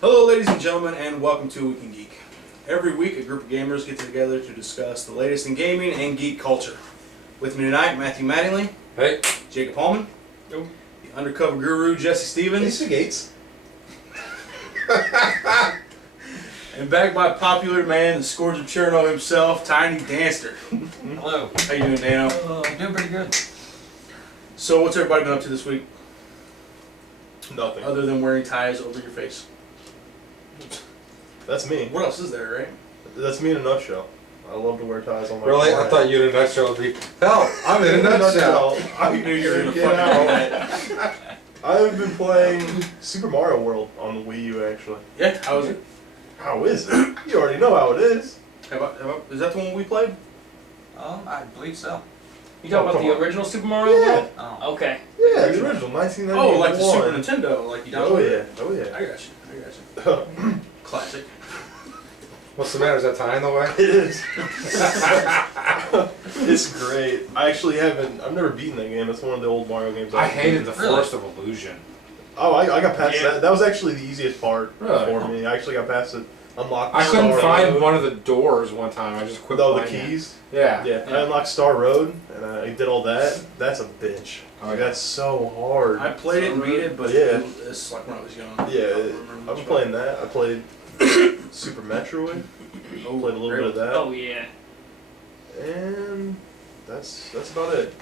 Hello ladies and gentlemen, and welcome to Week in Geek. Every week a group of gamers get together to discuss the latest in gaming and geek culture. With me tonight, Matthew Mattingly. Hey. Jacob Hallman. Nope. The undercover guru, Jesse Stevens. Hey, Gates. And back by popular man, the Scourge of Cherno himself, Tiny Danster. Hello. How you doing, Dano? I'm doing pretty good. So what's everybody been up to this week? Nothing. Other than wearing ties over your face. That's me. What else is there, right? That's me in a nutshell. I love to wear ties on my Really? forehead. I thought you in a nutshell would be, hell, I'm in a nutshell. I knew you were gonna Get fucking out. I've been playing Super Mario World on the Wii U, actually. Yeah, how is it? How is it? You already know how it is. Is that the one we played? I believe so. You talking about come the on. original Super Mario Yeah. World? Oh. Okay. Yeah, the original, 1991. Oh, like the Super Nintendo, like you Oh downloaded yeah, it? oh yeah. I got you. Classic. What's the matter? Is that tie in the way? It is. It's great. I've never beaten that game. It's one of the old Mario games. I hated the Really? Forest of Illusion. Oh, I got past Yeah. that. That was actually the easiest part Really? for me. I actually got past it. Unlocked the I couldn't Star find Road. one of the doors one time. I just quit No, the playing it. keys. Yeah. Yeah, I unlocked Star Road, and I did all that. That's a bitch. Oh, Like, yeah. that's so hard. I played it and beat it, but Yeah. it's like when I was young. Yeah, I don't remember I've been much playing that. I played Super Metroid. about it. Oh, Played a little great. bit of that. Oh yeah. And that's about it.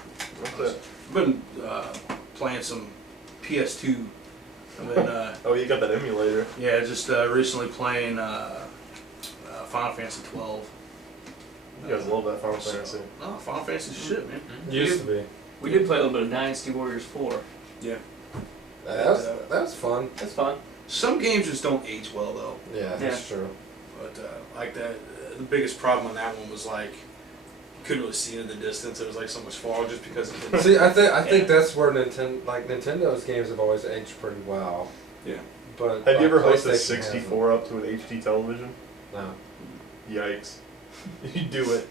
That's it. I've been playing some PS2. I've been, Oh, you got that emulator. yeah, just recently playing Final Fantasy 12. You guys love that Final Fantasy. Oh, Final Fantasy shit, man. Used to be. We did play a little bit of Dynasty Warriors 4. That was fun. That's fun. Some games just don't age well, though. Yeah, that's true. But like that, the biggest problem on that one was like you couldn't really see it in the distance. It was like so much fog just because of the. See, I think that's where Nintendo's games have always aged pretty well. Yeah. But Have you ever hooked a PlayStation 64 up to an HD television? hasn't. No. Yikes. You do it.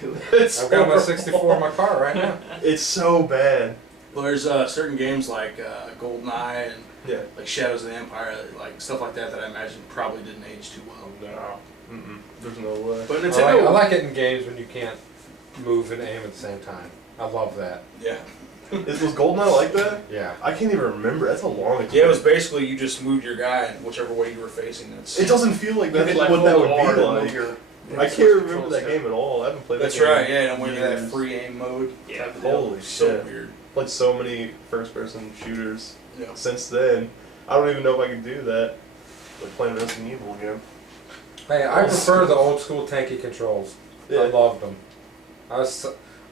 Dude. It's I've got my horrible. 64 in my car right now. It's so bad. Well, there's certain games like GoldenEye and Yeah. like Shadows of the Empire, like stuff like that I imagine probably didn't age too well. No. Mm-mm. There's no way. But I Nintendo, like it in games when you can't move and aim at the same time. I love that. yeah, Was GoldenEye like that? Yeah. I can't even remember. That's a long time. yeah, it was basically you just moved your guy in whichever way you were facing. It doesn't feel like You that's could, like, what that hold would hard be and like. move your- I can't remember that game at all. I haven't played That's that game. right, yeah, and when you're in that years. free aim mode, Yeah. type of deal. Holy So shit. weird. Played so many first-person shooters Yeah. since then. I don't even know if I can do that. Like playing Resident Evil again. Hey, I prefer the old school tanky controls. I Yeah. loved them. I was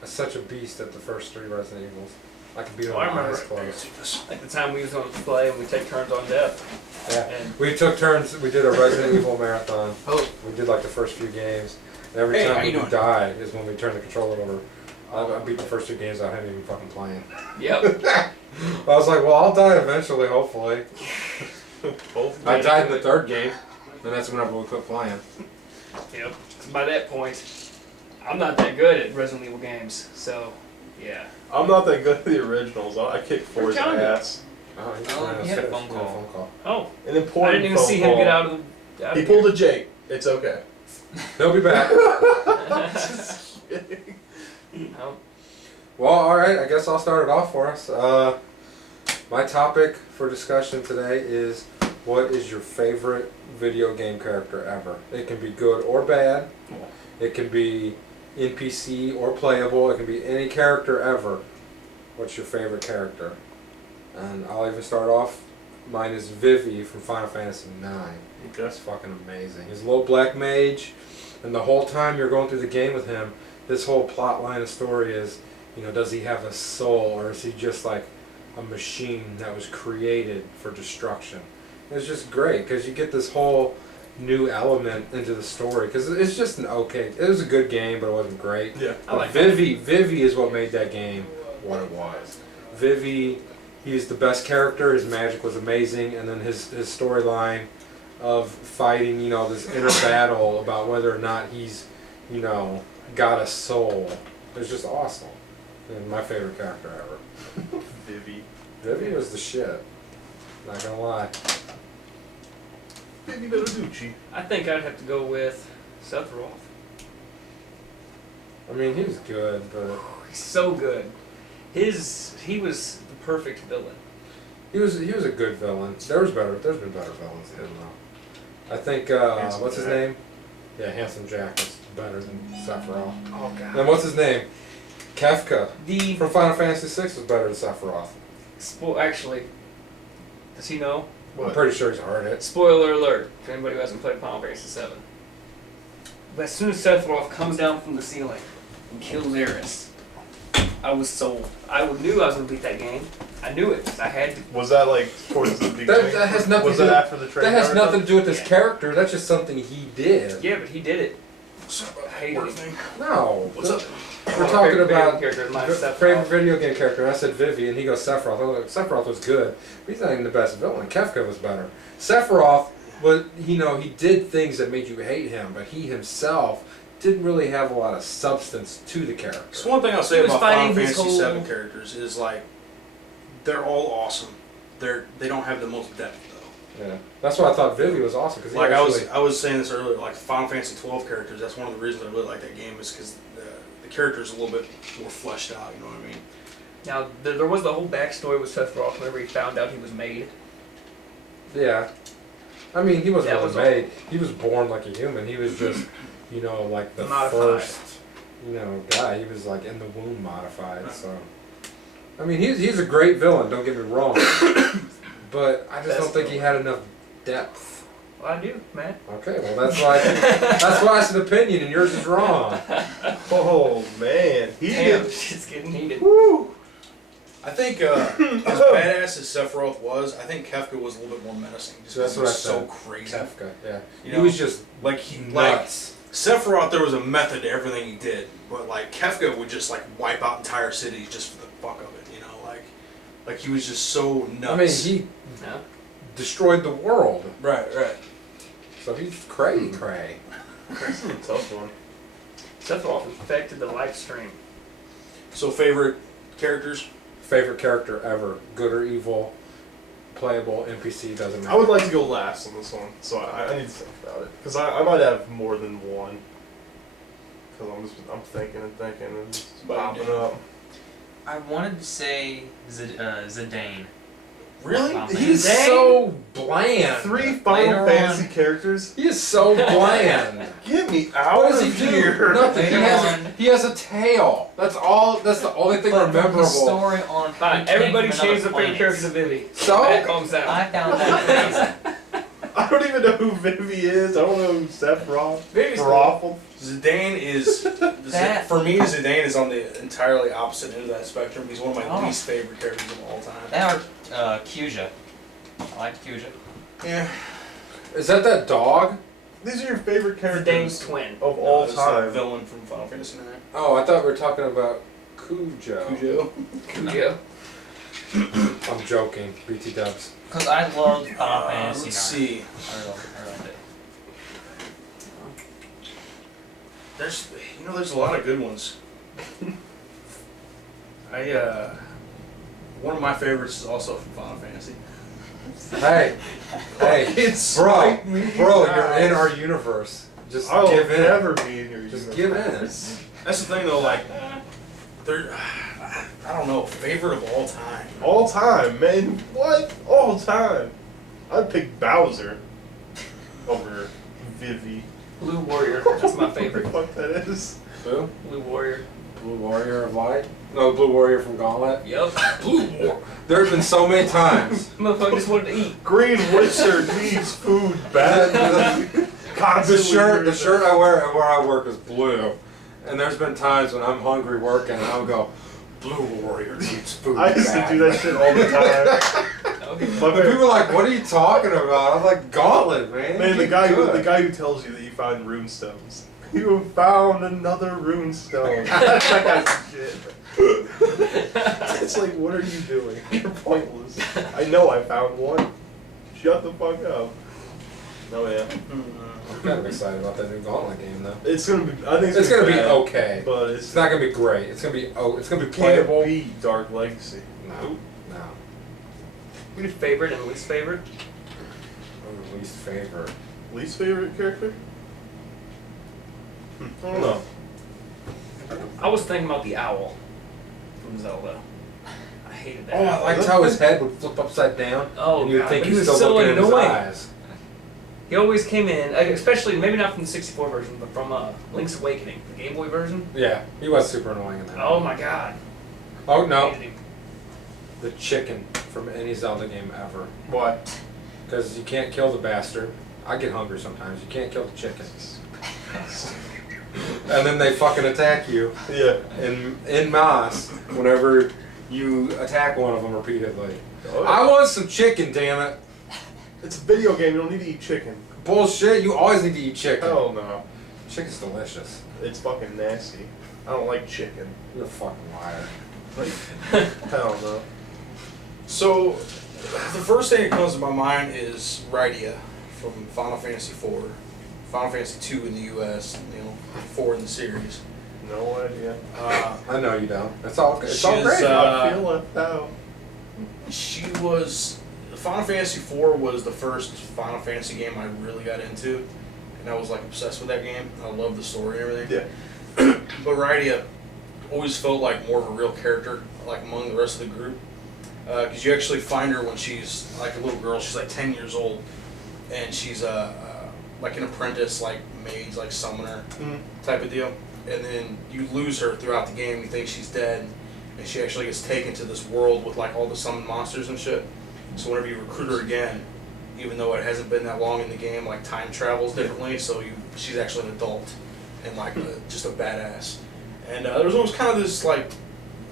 such a beast at the first 3 Resident Evils. I could beat them Oh, I with my remember. eyes closed. Like the time we was on display and we take turns on death. Yeah. And We took turns, we did a Resident Evil marathon. Oh, We did like the first few games. And every Hey, how time you we doing? die is when we turn the controller over. I beat the first 2 games I hadn't even fucking playing. yep. I was like, well, I'll die eventually, hopefully. Both I died in the 3rd game, and that's whenever we quit playing. Yep. By that point, I'm not that good at Resident Evil games. So, yeah. I'm not that good at the originals. I kicked Where'd For's John go? ass. Oh, he's Oh, playing he had a upstairs. phone He had a call. phone call. Oh, An I important didn't even phone see him call. get out of the. Out He of pulled a Jake. It's okay. He'll be back. Oh, Well, alright, I guess I'll start it off for us. My topic for discussion today is what is your favorite video game character ever? It can be good or bad. It can be NPC or playable. It can be any character ever. What's your favorite character? And I'll even start off. Mine is Vivi from Final Fantasy IX. That's fucking amazing. He's a little black mage, and the whole time you're going through the game with him, this whole plot line of story is, you know, does he have a soul, or is he just like a machine that was created for destruction? It's just great because you get this whole new element into the story because it's just an okay. It was a good game, but it wasn't great. Yeah. I like Vivi is what made that game what it was. Vivi, he's the best character. His magic was amazing, and then his storyline of fighting, you know, this inner battle about whether or not he's, you know, got a soul. It's just awesome. And my favorite character ever. Vivi. Vivi was the shit. Not gonna lie. Vivi Bellucci. I think I'd have to go with Seth Roth. I mean, he was good, but He's so good. He was the perfect villain. he was a good villain. There's been better villains than him though. I think Handsome what's his Jack. name? Yeah, Handsome Jack is better than Sephiroth. Oh And what's his name? Kefka The from Final Fantasy VI was better than Sephiroth. actually, does he know? I'm pretty sure he's heard it. Spoiler alert for anybody who hasn't played Final Fantasy VII. But as soon as Sephiroth comes down from the ceiling and kills Aerith, I was sold. I knew I was going to beat that game. I knew it. I had to. Was that like towards the beginning? That has nothing Was to that do. after the trailer? That has nothing to do with his Yeah. character. That's just something he did. Yeah, but he did it. I hated Work it. thing. No. What's up? We're talking Favorite video about character is my Sephiroth. favorite video game character. I said Vivi, and he goes Sephiroth. I was like, Sephiroth was good, but he's not even the best villain. Kefka was better. Sephiroth was, he did things that made you hate him, but he himself didn't really have a lot of substance to the character. So one thing I'll say He was about Final fighting his Fantasy whole- VII characters is like they're all awesome. They don't have the most depth though. Yeah, that's why I thought Vivi was awesome because Like I was saying this earlier, like Final Fantasy 12 characters. That's one of the reasons I really like that game is because the character's a little bit more fleshed out. You know what I mean? Now, there was the whole backstory with Sephiroth whenever he found out he was made. Yeah, I mean he wasn't That really was made. He was born like a human. He was just, like the Modified. first, guy. He was like in the womb modified. So, I mean he's a great villain. Don't get me wrong, but I just don't think he had enough depth. Well, I do, man. Okay, well that's why it's an opinion and yours is wrong. Oh man, Damn, it's getting heated. Woo! I think as badass as Sephiroth was, I think Kefka was a little bit more menacing. Just That's because he what was I so said. crazy. Kefka, yeah, You he know, was just like like nuts. Sephiroth, there was a method to everything he did, but like Kefka would just like wipe out entire cities just for the fuck of it. Like he was just so nuts. I mean, he No? destroyed the world, right. so he's cray. That's a tough one. Sephiroth infected the live stream. So favorite characters? Favorite character ever, good or evil, playable, NPC, doesn't matter. I would like to go last on this one, so I need to think about it because I might have more than one. Because I'm thinking and it's But you popping do. up. I wanted to say Zidane. Really? Wow. He's Zidane? so bland. 3 Final Later Fantasy on. characters. He is so bland. Get me out What does of he do? here! Nothing. Later He has a tail. That's all. That's the only thing But memorable. the story on Fine, he came everybody from change their another favorite character to planet. Vivi. So? That calms down. I found that crazy. I don't even know who Vivi is. I don't know who Sephiroth. Vivi's cool. Raffle. Zidane is That- for me. Zidane is on the entirely opposite end of that spectrum. He's one of my Oh. least favorite characters of all time. That or Kyuja. I like Kyuja. Yeah, Is that dog? These are your favorite Zidane's characters twin. of all the time. villain from Final Fantasy IX. Oh, I thought we were talking about Cujo. Cujo. Cujo. I'm joking. BT Dubs. Because I loved Final Fantasy Let's 9. see. I loved it. There's a lot of good ones. One of my favorites is also from Final Fantasy. Hey, It's bro, like me, you're guys. in our universe. Just I'll give in. never be in here. Just give in. That's the thing though, like, they're, I don't know, favorite of all time. All time, man. What? All time. I'd pick Bowser over Vivi. Blue Warrior. That's my What favorite. the fuck that is? Who? Blue Warrior. Blue Warrior of Light? No, Blue Warrior from Gauntlet. Yup. Blue War. There's been so many times. Motherfucker just wanted to eat. Green Wizard needs food badly. the Constantly shirt hearing I wear where I work is blue, and there's been times when I'm hungry working and I'll go, Blue Warrior needs food. I used to do that shit all the time. Okay. My And people are like, "What are you talking about?" I'm like, "Gauntlet, man." Man, the Get guy good." who tells you that you find rune stones. You have found another rune stone. That's that guy's shit. It's like, what are you doing? You're pointless. I know I found one. Shut the fuck up. Oh yeah. I'm kind of excited about that new Gauntlet game, though. It's gonna be. I think It's gonna be bad, okay. but It's not gonna be great. It's gonna be Can't playable. be Dark Legacy. No. Your favorite and least favorite? Oh, least favorite. Least favorite character? I don't know. I was thinking about the owl from Zelda. I hated that. Oh, I liked how his head would flip upside down. Oh, and you'd God, think but he's he was still so looking in his annoying. eyes. He always came in, like, especially maybe not from the 64 version, but from Link's Awakening, the Game Boy version. Yeah, he was super annoying in that. Oh my God. Oh no, Hated him. the chicken from any Zelda game ever. Why? Because you can't kill the bastard. I get hungry sometimes. You can't kill the chicken. And then they fucking attack you Yeah. in mass whenever you attack one of them repeatedly. Oh, I want some chicken, damn it. It's a video game. You don't need to eat chicken. Bullshit, you always need to eat chicken. Hell no. Chicken's delicious. It's fucking nasty. I don't like chicken. You're a fucking liar. Hell no. So, the first thing that comes to my mind is Rydia from Final Fantasy IV. Final Fantasy 2 in the US, 4 in the series. No idea. I know you don't. It's all great. She's, I feel left out. She was... Final Fantasy IV was the first Final Fantasy game I really got into, and I was like obsessed with that game. I loved the story and everything. Yeah. But Rydia always felt like more of a real character, like among the rest of the group, because you actually find her when she's like a little girl. She's like 10 years old, and she's like an apprentice, like mage, like summoner type of deal. And then you lose her throughout the game. You think she's dead, and she actually gets taken to this world with like all the summoned monsters and shit. So whenever you recruit her again, even though it hasn't been that long in the game, like time travels differently. So she's actually an adult and like just a badass. And there was almost kind of this like,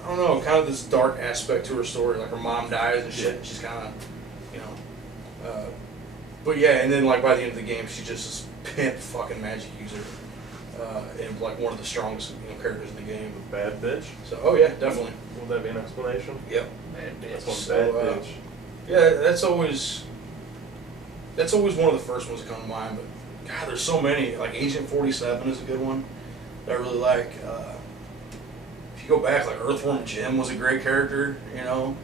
I don't know, kind of this dark aspect to her story. Like her mom dies and shit. And she's kind of, but yeah. And then like by the end of the game, she's just this pimp fucking magic user, and like one of the strongest characters in the game. Bad bitch. So oh yeah, definitely. Would that be an explanation? Yep. Bad That's bitch. one So, bad bitch. Yeah, that's always one of the first ones that come to mind. But God, there's so many. Like Agent 47 is a good one that I really like. If you go back, like Earthworm Jim was a great character. Man,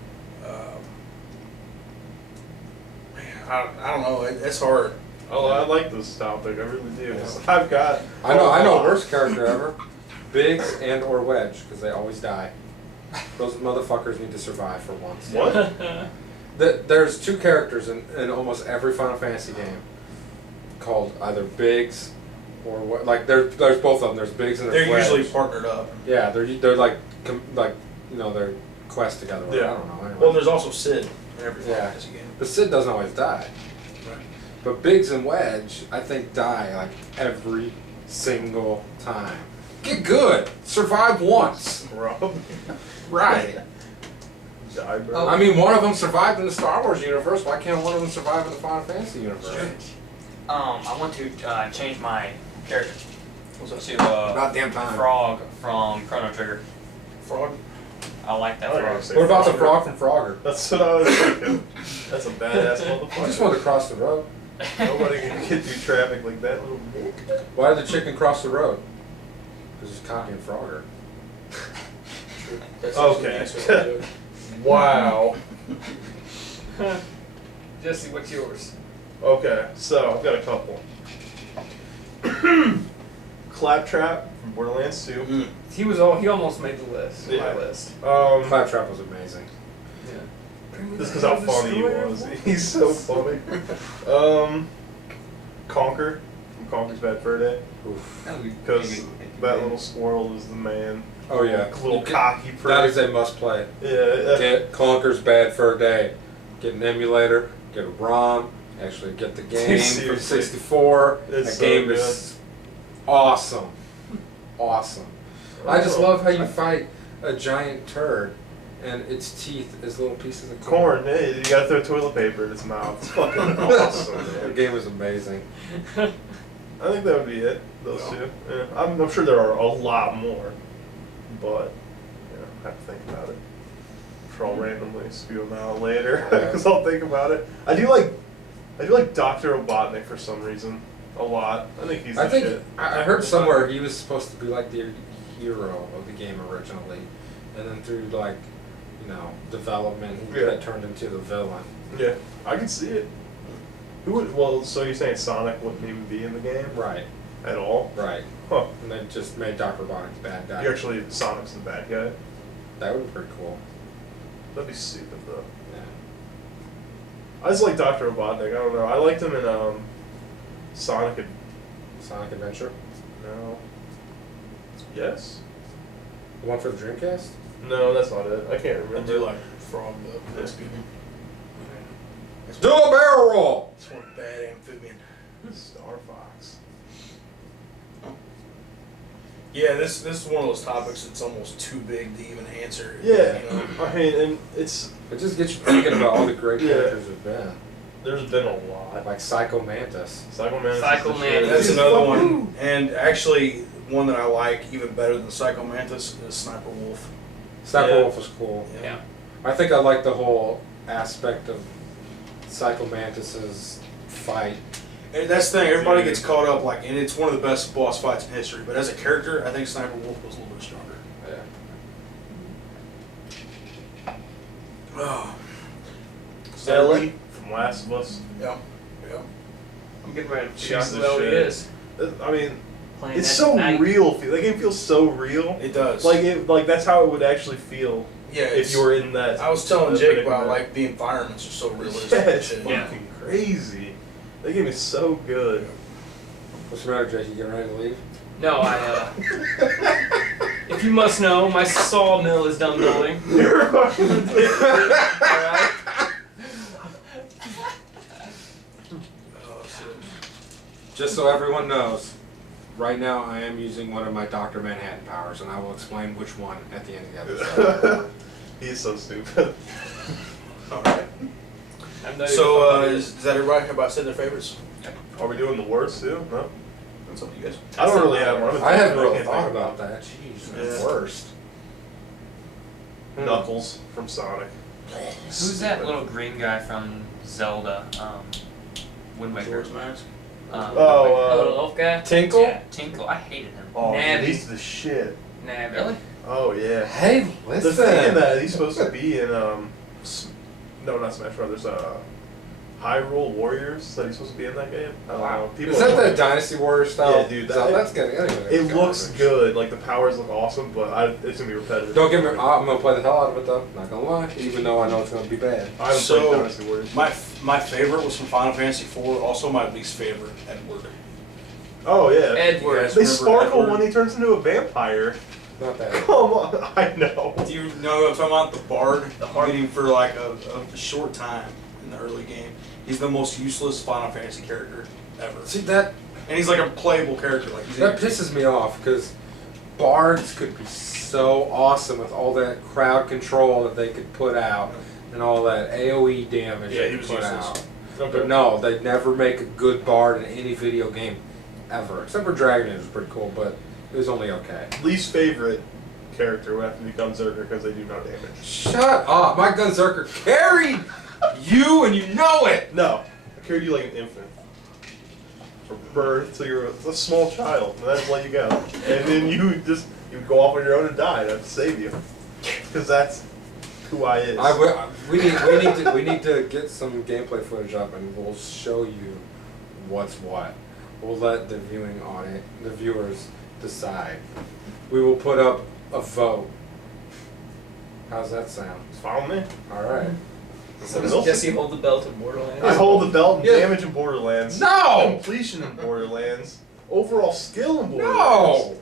I don't know. It's hard. Oh, I like this topic. I really do. Yeah. I've got. I know worst character ever. Biggs and or Wedge, because they always die. Those motherfuckers need to survive for once. What? There's two characters in almost every Final Fantasy game called either Biggs or what. Like there's both of them. There's Biggs and there's They're Wedge. usually partnered up. Yeah, they're like they're quest together. Yeah. I don't know. Anyway. Well, there's also Sid in every Final Yeah. Fantasy game. But Sid doesn't always die. Right. But Biggs and Wedge, I think, die like every single time. Get good. Survive once. Rob? Right. Die, bro. Oh. I mean, one of them survived in the Star Wars universe. Why can't one of them survive in the Final Fantasy universe? I want to change my character to About damn time. Frog from Chrono Trigger. Frog. I like that I frog. was What about the Frogger. frog from Frogger? That's what I was thinking. That's a badass I just motherfucker. wanted to cross the road. Nobody can get through traffic like that little dick. Why did the chicken cross the road? Because he's copying Frogger. That's Okay. actually the answer to it. Wow. Jesse, what's yours? Okay, so I've got a couple. Claptrap from Borderlands 2. Mm. He almost made the list. Yeah. My list. Claptrap was amazing. Yeah. Just because how funny he was. He's so funny. Conker from Conker's Bad Fur Day. Oof. Because that little squirrel is the man. Oh yeah. Little cocky prick. That is a must play. Yeah. Get Conker's Bad Fur Day. Get an emulator. Get a ROM. Actually get the game from Seriously. 64. It's That so game good. is awesome. Awesome. I just love how you fight a giant turd and its teeth is little pieces of corn. Corn, hey, you gotta throw toilet paper in its mouth. It's fucking awesome, The man. game is amazing. I think that would be it, those two. Yeah. I'm sure there are a lot more, but I have to think about it. I'm sure I'll randomly spew them out later because I'll think about it. I do like Dr. Robotnik for some reason a lot. I think he's the shit. I heard somewhere he was supposed to be like the hero of the game originally, and then through like development he Yeah. got turned into the villain. Yeah, I can see it. Who would? Well, so you're saying Sonic wouldn't even be in the game Right. at all? Right. Huh? And then just made Dr. Robotnik the bad guy. You actually Sonic's the bad guy. That would be pretty cool. That'd be stupid though. Yeah. I just like Dr. Robotnik. I don't know. I liked him in Sonic. Sonic Adventure. No. Yes. The one for the Dreamcast? No, that's not it. I can't I remember. do like Frog though. That's good. Do a barrel roll! It's one bad amphibian. Star Fox. Yeah, this is one of those topics that's almost too big to even answer. Yeah. You know? I mean, and it's It just gets you thinking about all the great Yeah. characters there's been. there's been a lot. Like Psycho Mantis. Psycho Mantis. Psycho is the shit. Mantis. That's He's another fucking- one. And actually, one that I like even better than Psycho Mantis is Sniper Wolf. Sniper Yeah. Wolf was cool. Yeah. I think I like the whole aspect of Psycho Mantis's fight. And that's the thing, everybody gets caught up, like, and it's one of the best boss fights in history. But as a character, I think Sniper Wolf was a little bit stronger. Yeah. Oh. Ellie from Last of Us. Yeah. Yeah. I'm getting ready to She's figure out the who Ellie shit. is. I mean, Playing it's that so tonight. real. That game feels so real. It does. Like that's how it would actually feel yeah, if you were in that. I was telling Jake about, predicament. like, the environments are so realistic. Yeah, and it's shit. fucking crazy. That game is so good. What's the matter, Jake? You getting ready to leave? No, if you must know, my sawmill is done building. Alright? Oh, shit. Just so everyone knows, right now I am using one of my Dr. Manhattan powers, and I will explain which one at the end of the episode. He's so stupid. Alright. I'm not So, even fucking- is that everybody? Everybody said their favorites? Are we doing the worst too? No. That's up to you guys. I don't really have one. I hadn't really can't thought think. about that. Jeez, the Yeah. worst. Knuckles from Sonic. Who's that little green guy from Zelda? Wind Waker. George Max. The Oh, little elf guy? Tinkle? Yeah, Tinkle. I hated him. Oh, Navi. he's the shit. Navi. Really? Oh yeah. Hey, The listen. thing that he's supposed to be in no, not Smash Brothers. Hyrule Warriors that he's supposed to be in that game. I don't know. People Is that the Dynasty Warriors style? Yeah, dude, So that- that's getting anyway. It looks good. Like the powers look awesome, but it's gonna be repetitive. Don't get me. I'm gonna play the hell out of it though. Not gonna lie, even though I know it's gonna be bad. I haven't So, played Dynasty Warriors. My favorite was from Final Fantasy IV. Also, my least favorite, Edward. Oh yeah. Edward. You guys They remember sparkle Edward? when he turns into a vampire. Not that. Come on, I know. Do you know what I'm talking about? The Bard. The Bard. Meeting for like a short time in the early game. He's the most useless Final Fantasy character ever. See that And he's like a playable character. Like he's that pisses me off because bards could be so awesome with all that crowd control that they could put out and all that AOE damage Yeah, they he could was put useless. out. Okay. But no, they never make a good bard in any video game ever. Except for Dragon Age was pretty cool, but it was only okay. Least favorite character would have to be Gunzerker because they do no damage. Shut up! My Gunzerker carried you and you know it! No, I carried you like an infant. From birth till you're a small child, and I just let you go. And then you go off on your own and die, and I have to save you. Because that's who I is. We need to get some gameplay footage up and we'll show you what's what. We'll let the viewers decide. We will put up a vote. How's that sound? It's fine with me. Alright. So does Jesse hold the belt in Borderlands? I hold the belt and Yeah. damage in Borderlands. No! Completion in Borderlands. Overall skill in Borderlands. No!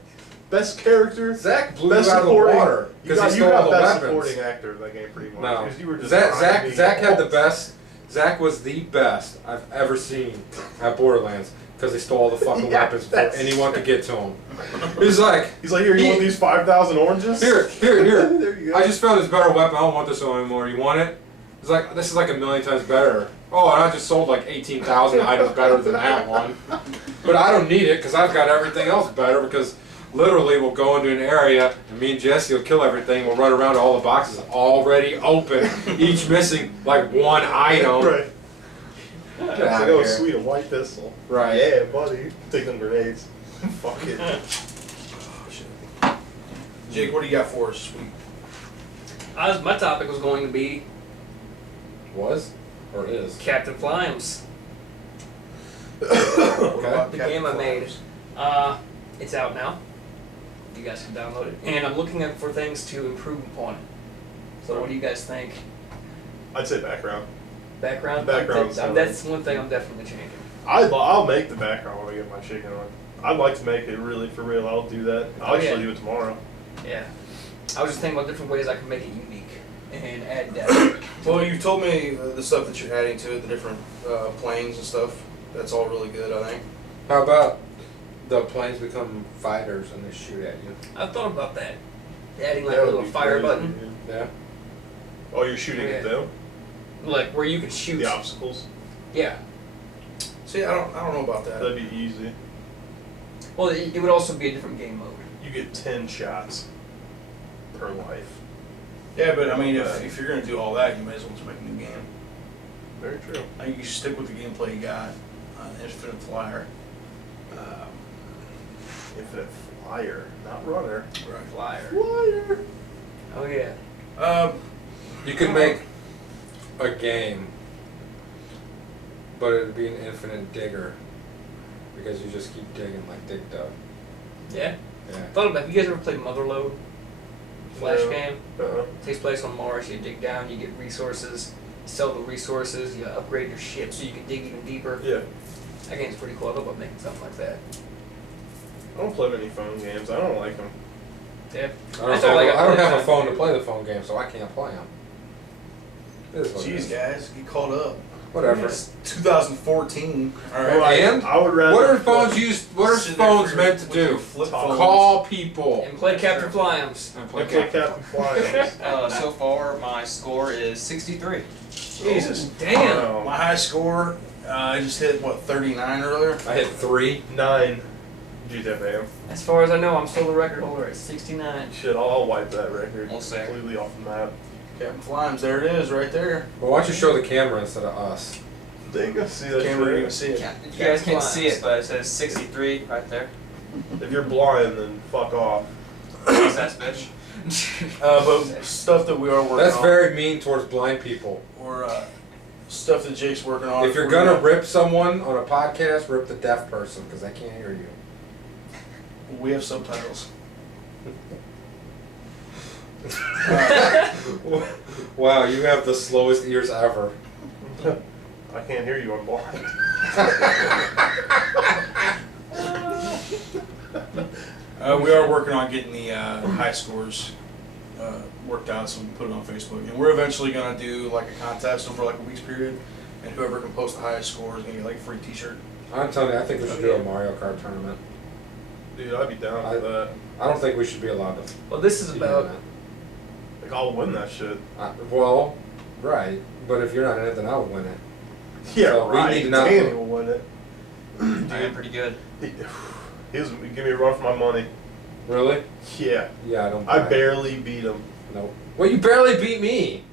Best character. Zach blew Best you out of the supporting. water You because he got stole all the best weapons. supporting actor in that game pretty much. No. Because you were just Zach had the best. Zach was the best I've ever seen at Borderlands because he stole all the fucking Yeah, weapons before that's- anyone could get to him. He's like, He's like, here, you want these 5,000 oranges? here. There you go. I just found this better weapon. I don't want this one anymore. You want it? It's like, this is like 1,000,000 times better. Oh, and I just sold like 18,000 items better than that one. But I don't need it because I've got everything else better because literally we'll go into an area and me and Jesse will kill everything. We'll run around to all the boxes already open, each missing like one item. Right. Get It's like, outta oh, here. sweet, a white pistol. Right. Yeah, buddy. Take them grenades. Fuck it. Oh, shit. Jake, what do you got for us this week? My topic was going to be Was or is? Captain Flimes. What about The Captain game I made. Flames? It's out now. You guys can download it. And I'm looking for things to improve upon it. So what do you guys think? I'd say background. Background? The background's That's one thing I'm definitely changing. I'll make the background when I get my chicken on. I'd like to make it really for real. I'll do that. I'll Oh, actually yeah. do it tomorrow. Yeah. I was just thinking about different ways I can make it unique and add that. Well, you've told me the stuff that you're adding to it, the different planes and stuff. That's all really good, I think. How about the planes become fighters and they shoot at you? I thought about that. Adding like That a would little be fire crazy, button. dude. Yeah. Oh, you're shooting Yeah. at them? Like where you can shoot. The obstacles? Yeah. See, I don't know about that. That'd be easy. Well, it would also be a different game mode. You get 10 shots per life. Yeah, but I mean, if you're gonna do all that, you might as well just make a new game. Very true. I think you should stick with the gameplay you got. Infinite Flyer. Infinite flyer, not runner. Right. Flyer. Flyer. Oh yeah. You could make a game, but it'd be an infinite digger because you just keep digging like Dig Dug. Yeah. Yeah. Thought about. You guys ever played Motherload? Flash No. game. Uh-uh. Takes place on Mars. You dig down. You get resources. You sell the resources. You upgrade your ship so you can dig even deeper. Yeah. That game's pretty cool. I thought about making something like that. I don't play many phone games. I don't like them. Yeah. I don't have a phone to play the phone game, so I can't play them. Jeez, guys, get caught up. Whatever. It's 2014. All right. Well, and I would rather. what are phones used? What are Sit there phones with meant to with your do? flip Talk. phones. Call people. And play Captain Flyams. And Play Captain Flyers. So far, my score is 63. Jesus, damn. Oh, My high score, I just hit, 39 earlier? I hit 3. 9. GTFAM. As far as I know, I'm still the record holder at 69. Shit, I'll wipe that record We'll see. completely off the map. Captain Flames, there it is, right there. Well, why don't you show the camera instead of us? They can see that Camera shit. even see it. You guys can't see it, but it says 63 right there. If you're blind, then fuck off. What's that, bitch? But stuff that we are working That's on. very mean towards blind people. Or stuff that Jake's working on. If you're We're gonna rip someone on a podcast, rip the deaf person because they can't hear you. We have subtitles. Wow, you have the slowest ears ever. I can't hear you, I'm blind. We are working on getting the high scores worked out so we can put it on Facebook. And we're eventually going to do like a contest over like a week's period. And whoever can post the highest score is going to get like a free t-shirt. I'm telling you, I think we should do a Mario Kart tournament. Dude, I'd be down for that. I don't think we should be allowed to. Well, this is be about. doing Like, I'll win that shit. that. Well, right. But if you're not in it, then I would win it. Yeah, So we right. need to not- Danny will win it. I am pretty good. He was give me a run for my money. Really? Yeah. Yeah, I don't. I buy it. barely beat him. Nope. Well, you barely beat me.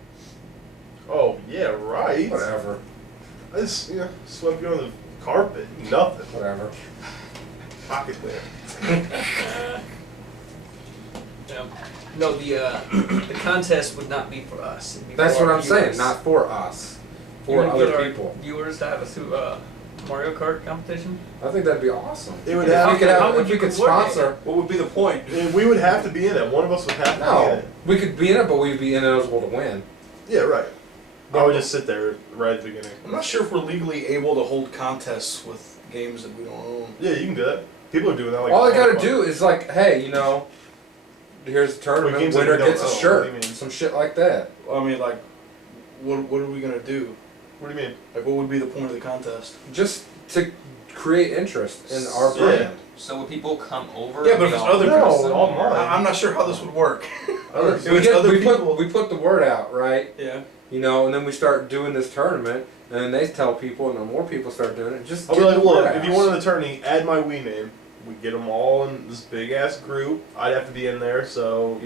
Oh, yeah, right. Whatever. I just, swept you on the carpet. Nothing. Whatever. Pocket there. No, the contest would not be for us. It'd be That's for what our I'm saying. viewers. Not for us. You For wanna get other our people. Viewers to have a Mario Kart competition. I think that'd be awesome. It would If have we could to- have, how would if you we could coordinate? sponsor. What would be the point? And we would have to be in it. One of us would have to be in No, it. we could be in it, but we'd be ineligible to win. Yeah, right. I would just sit there right at the beginning. I'm not sure if we're legally able to hold contests with games that we don't own. Yeah, you can do that. People are doing that. Like All I all gotta the do is like, hey, here's the tournament. games that Winner we don't gets a own, shirt. what do you mean? Some shit like that. I mean, like, what are we going to do? What do you mean? Like, what would be the point of the contest? Just to create interest in our Yeah. brand. So would people come over? Yeah, but if it's other No, people, online. I'm not sure how this would work. Others. If it's other people. We put the word out, right? Yeah. And then we start doing this tournament, and then they tell people, and then more people start doing it. Just I'll get be like, the word look, if out. you want an attorney, add my Wii name. We get them all in this big ass group. I'd have to be in there, so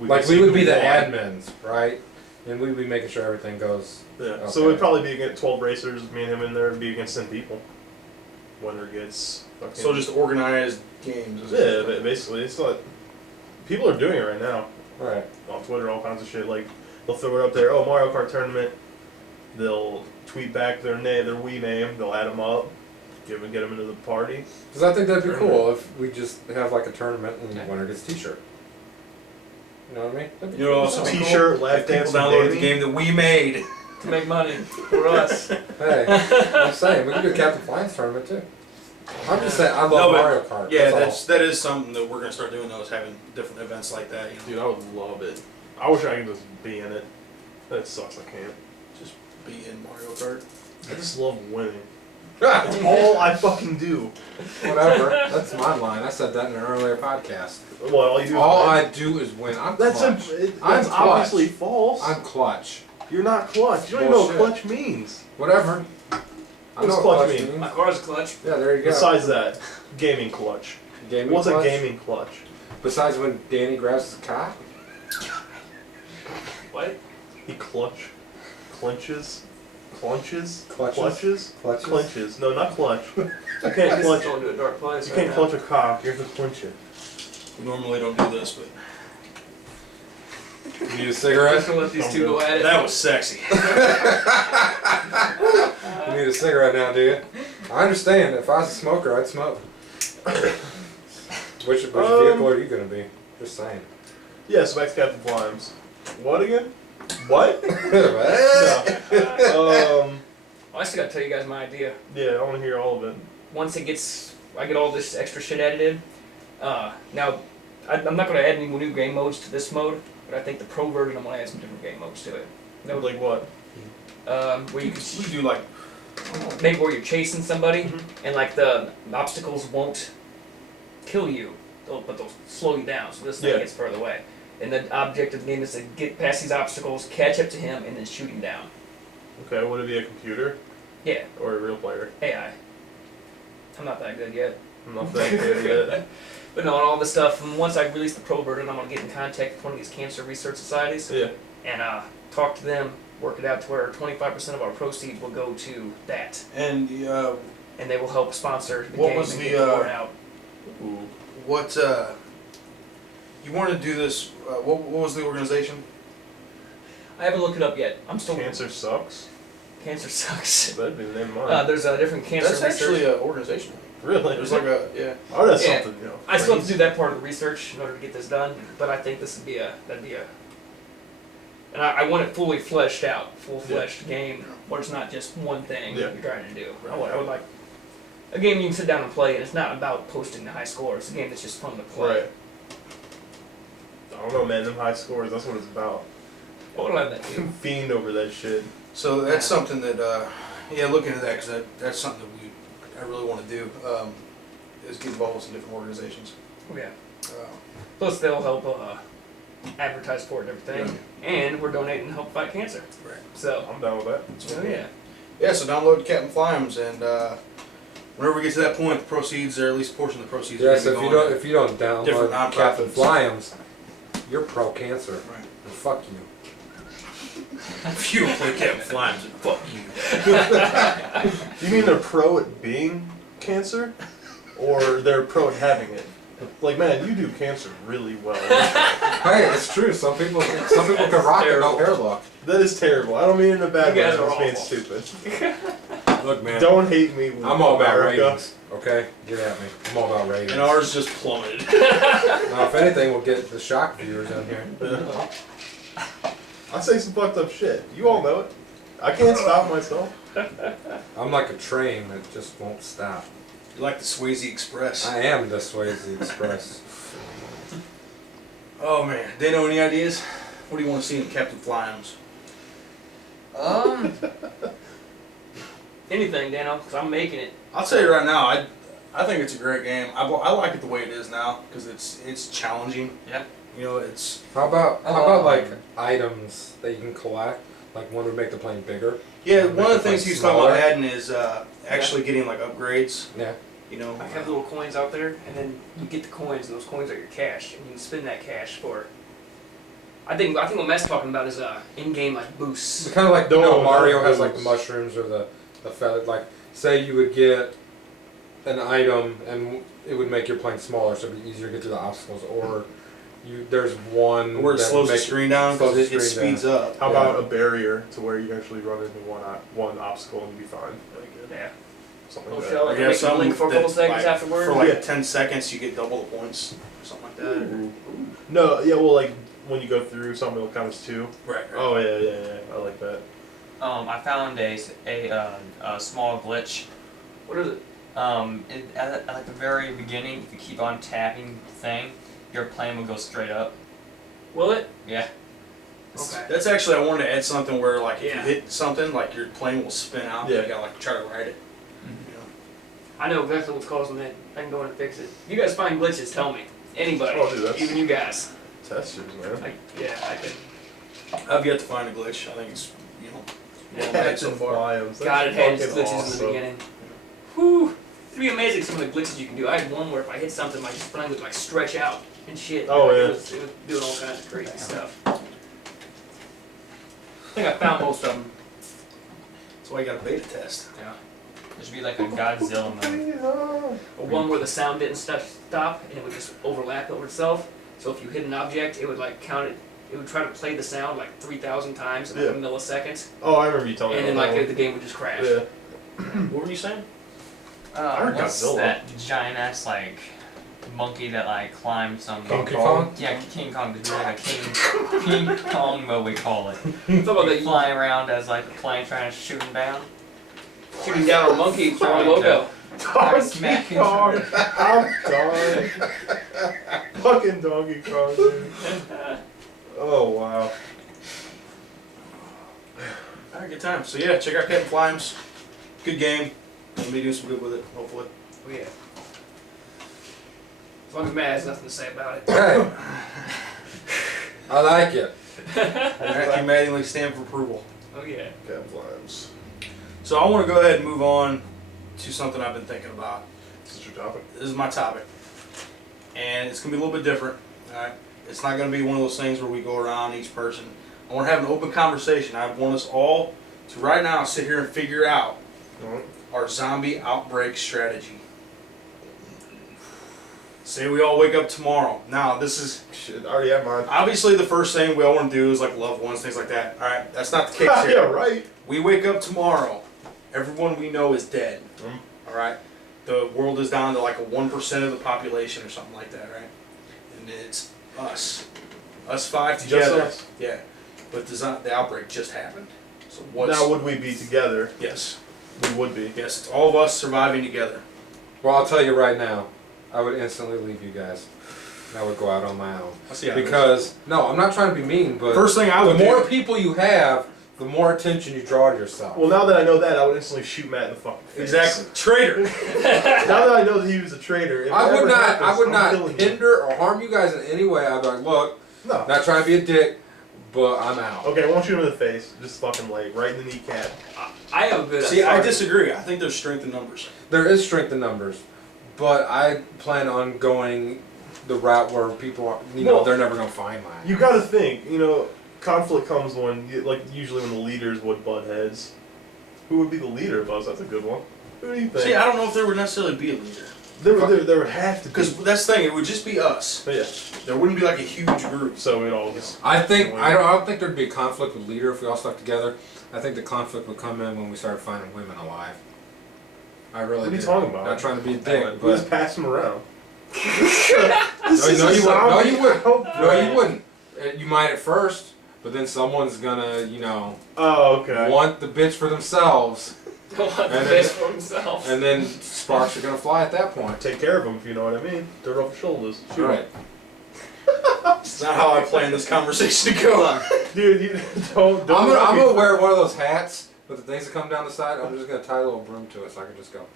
Like could we see would be who the won. admins, right? And we'd be making sure everything goes. Yeah. Okay. So it'd probably be against 12 racers. Me and him in there would be against 10 people. Winner gets. Fucking, So just organized games. basically, it's like people are doing it right now Right. on Twitter, all kinds of shit. Like they'll throw it up there. Oh, Mario Kart tournament. They'll tweet back their name, their Wii name. They'll add them up. get them into the party. Because I think that'd be cool if we just have like a tournament and the winner gets a t-shirt. You know what I mean? That'd be You know, cool. also T-shirt, if lap people dance, download the baby. game that we made. To make money for us. Hey, I'm saying we can do Captain Flying's tournament too. I'm just saying I love No, but- Mario Kart. Yeah, that's that is something that we're gonna start doing. Though, is having different events like that. You know, Dude, I would love it. I wish I could just be in it. That sucks, I can't. just be in Mario Kart. I just love winning. all. That's all I fucking do. Whatever. That's my line. I said that in an earlier podcast. What, all you do All is I win? do is win. I'm That's, clutch. that's I'm obviously clutch. false. I'm clutch. You're not clutch. You don't even know what Bullshit. clutch means. Whatever. I What know does what clutch clutch mean? means. My car's a clutch. Yeah, there you go. Besides that, gaming clutch. Gaming What's clutch? a gaming clutch? Besides when Danny grabs his cock? What? He clutch. Clenches. Clunches? Clutches? Clutches? Clutches? Clenches. No, not clutch. You can't This is clutch. going to a dark place. You right can't now. clutch a cock. You have to clench it. We normally don't do this, but You need a Just cigarette? gonna let these two go at it. that was sexy. You need a cigarette now, do you? I understand. If I was a smoker, I'd smoke. Which vehicle are you going to be? Just saying. Yeah, so back to Captain Flimes. What again? What? What? No. I still gotta tell you guys my idea. Yeah, I want to hear all of it. Once I get all this extra shit added in. Now, I'm not gonna add any new game modes to this mode, but I think the pro version I'm gonna add some different game modes to it. No, Like what? where you can We do like maybe where you're chasing somebody Mhm. and like the obstacles won't kill you, but they'll slow you down. So this thing Yeah. gets further away. And the object of the game is to get past these obstacles, catch up to him, and then shoot him down. Okay, would it be a computer Yeah, or a real player? AI. I'm not that good yet. I'm not that good yet. But no, and all this stuff. And once I release the pro version, I'm gonna get in contact with one of these cancer research societies Yeah. and talk to them, work it out to where 25% of our proceeds will go to that, and and they will help sponsor the What game was and the, get the word out. Ooh. what you wanted to do this. What was the organization? I haven't looked it up yet. I'm still Cancer sucks. Cancer sucks. That'd be the name of mine. There's a different cancer That's research. actually an organization. Really? There's like a Oh, that's Yeah. something, you know. I still have to crazy. do that part of the research in order to get this done, but I think this would be that'd be a, and I want it fully fleshed out, full-fledged game where it's not just one thing Yeah. you're trying to do. I would like a game you can sit down and play, and it's not about posting the high score. It's a game that's just fun to play. Right. I don't know, man. Them high scores, that's what it's about. I would like that too. Fiend over that shit. So that's something that look into that because that's something that I really want to do. Is get involved with some different organizations. Oh, yeah. Uh, Plus, they'll help advertise for it and everything, and we're donating to help fight cancer. Right. So, I'm down with that. oh yeah. Yeah, so download Captain Flimes, and whenever we get to that point, the proceeds, or at least a portion of the proceeds, are Yes, gonna if be you going don't if you don't download different nonprofits. Captain Flyams, you're pro cancer. Right. And fuck you. If you don't play Captain Flimes, then fuck you. You mean they're pro at being cancer? Or they're pro at having it? Like, man, you do cancer really well. Hey, it's true. Some people can rock a no hair look. That is terrible. I don't mean it in a bad You way. guys I'm are just being awful. stupid. Look, man. Don't hate me. I'm all about America. ratings. Okay, get at me. I'm all about ratings. And ours just plummeted. Now, if anything, we'll get the shock viewers in here. I say some fucked up shit. You all know it. I can't stop myself. I'm like a train that just won't stop. You like the Swayze Express. I am the Swayze Express. Oh man, Dano, any ideas? What do you want to see in Captain Flimes? Anything, Dano, because I'm making it. I'll tell you right now, I think it's a great game. I like it the way it is now because it's challenging. Yeah. You know, it's How about like items that you can collect? Like one would make the plane bigger. yeah. Make One of the the things plane he was talking about smaller. adding is actually getting like upgrades. Yeah. You know, I have little coins out there, and then you get the coins, and those coins are your cash, and you can spend that cash for. I think what Matt's talking about is in-game like boosts. It's kind of like No, Mario no, has like the those. mushrooms or the feather. Like say you would get an item and it would make your plane smaller, so it'd be easier to get through the obstacles. Or there's one where it that slows the make- screen down slows because the it screen speeds up. How Yeah. about a barrier to where you actually run into one obstacle and you be fine? Very good. Yeah. something Oh, like shit, that. like Yeah, make some a link for a couple that, seconds like, afterward. For like Yeah. 10 seconds, you get double the points or something like that. Ooh. No, yeah, well, like when you go through something, it'll count as 2. Right. Oh yeah. I like that. I found a small glitch. What is it? At like the very beginning, if you keep on tapping the thing, your plane will go straight up. Will it? Yeah. Okay. That's actually, I wanted to add something where like if Yeah. you hit something, like your plane will spin out. Yeah. You gotta like try to ride it. You know? I know exactly what's causing that. I can go in and fix it. You guys find glitches, tell me. Anybody. Oh, dude, that's- Even you guys. Testers, man. I can. I've yet to find a glitch. I think it's well made Cats so and far. biomes. God, it had its glitches in the awesome. beginning. Whew. It'd be amazing some of the glitches you can do. I had one where if I hit something, my spine would like stretch out and shit. Oh, Like, yeah. It was doing all kinds of crazy stuff. I think I found most of them. That's why you got a beta test. Yeah. There should be like a Godzilla mode. Or one where the sound didn't stop and it would just overlap over itself. So if you hit an object, it would like count it. It would try to play the sound like 3,000 times in like a millisecond, Oh, I remember you telling me and then about like that the game would just crash. one. What were you saying? heard What's Godzilla. that giant ass like monkey that like climbed some? Donkey Kong? Yeah, King Kong. There's like a King Kong, what we call it. Talk about They that fly around as like a plane trying to shoot him down. shooting down a monkey for a logo. Donkey Smacking Kong. I'm done. Fucking Donkey Kong, dude. Oh wow. Alright, good time. So yeah, check out Captain Flimes. Good game. We'll be doing some good with it, hopefully. Oh yeah. As long as Matt has nothing to say about it. Hey, I like it. Matthew Mattingly stand for approval. Oh yeah. Cat flames. So I want to go ahead and move on to something I've been thinking about. This is your topic. This is my topic. And it's going to be a little bit different. Alright? It's not going to be one of those things where we go around each person. I want to have an open conversation. I want us all to right now sit here and figure out Alright. our zombie outbreak strategy. Say we all wake up tomorrow. Now, this is Shit, I already have mine. obviously the first thing we all want to do is like loved ones, things like that. Alright? That's not the case here. Yeah, right. We wake up tomorrow. Everyone we know is dead. Mm. Alright? The world is down to like a 1% of the population or something like that, right? And it's us. Us 5 Just together. us. Yeah. But the outbreak just happened. So what's... Now, would we be together? Yes. We would be. Yes, it's all of us surviving together. Well, I'll tell you right now, I would instantly leave you guys. And I would go out on my own. I see how it is. Because, no, I'm not trying to be mean, but First thing I the would more do... people you have, the more attention you draw to yourself. Well, now that I know that, I would instantly shoot Matt in the fucking face. Exactly. Traitor. Now that I know that he was a traitor, if I it would ever not. happens, I would I'm not killing you. hinder or harm you guys in any way. I'd be like, look, No. not trying to be a dick, but I'm out. Okay, I won't shoot him in the face. Just fucking like right in the kneecap. I have a good. See, I disagree. I think there's strength in numbers. There is strength in numbers, but I plan on going the route where people, are, Well, they're never gonna find mine. You gotta think, conflict comes when, usually when the leaders would butt heads. Who would be the leader, Buzz? That's a good one. Who do you think? See, I don't know if there would necessarily be a leader. There would have to be. Because that's the thing, it would just be us. But yeah, There wouldn't be like a huge group. so it all just. I don't think there'd be a conflict with leader if we all stuck together. I think the conflict would come in when we started finding women alive. I really. What are you do. talking about? Not trying to be a dick, We just but pass them around. no, you wouldn't. No, you wouldn't. No, Outbreak. you wouldn't. You might at first, but then someone's gonna, Oh, okay. want the bitch for themselves, Go on the And best for himself. and then sparks are gonna fly at that point. Take care of them, if you know what I mean. Dirt off your shoulders. Shoot 'em. Right. It's not how I planned this conversation to go. Dude, you don't. I'm gonna wear one of those hats with the things that come down the side. I'm just gonna tie a little broom to it so I can just go.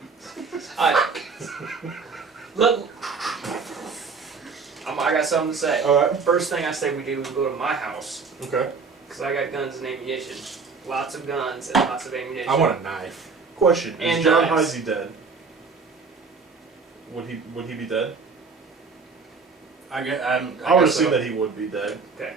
I got something to say. Alright. First thing I say we do is go to my house Okay. because I got guns and ammunition, lots of guns and lots of ammunition. I want a knife. Question: And Is John knives. Heisey dead? Would he be dead? I would guess assume so. that he would be dead. Okay.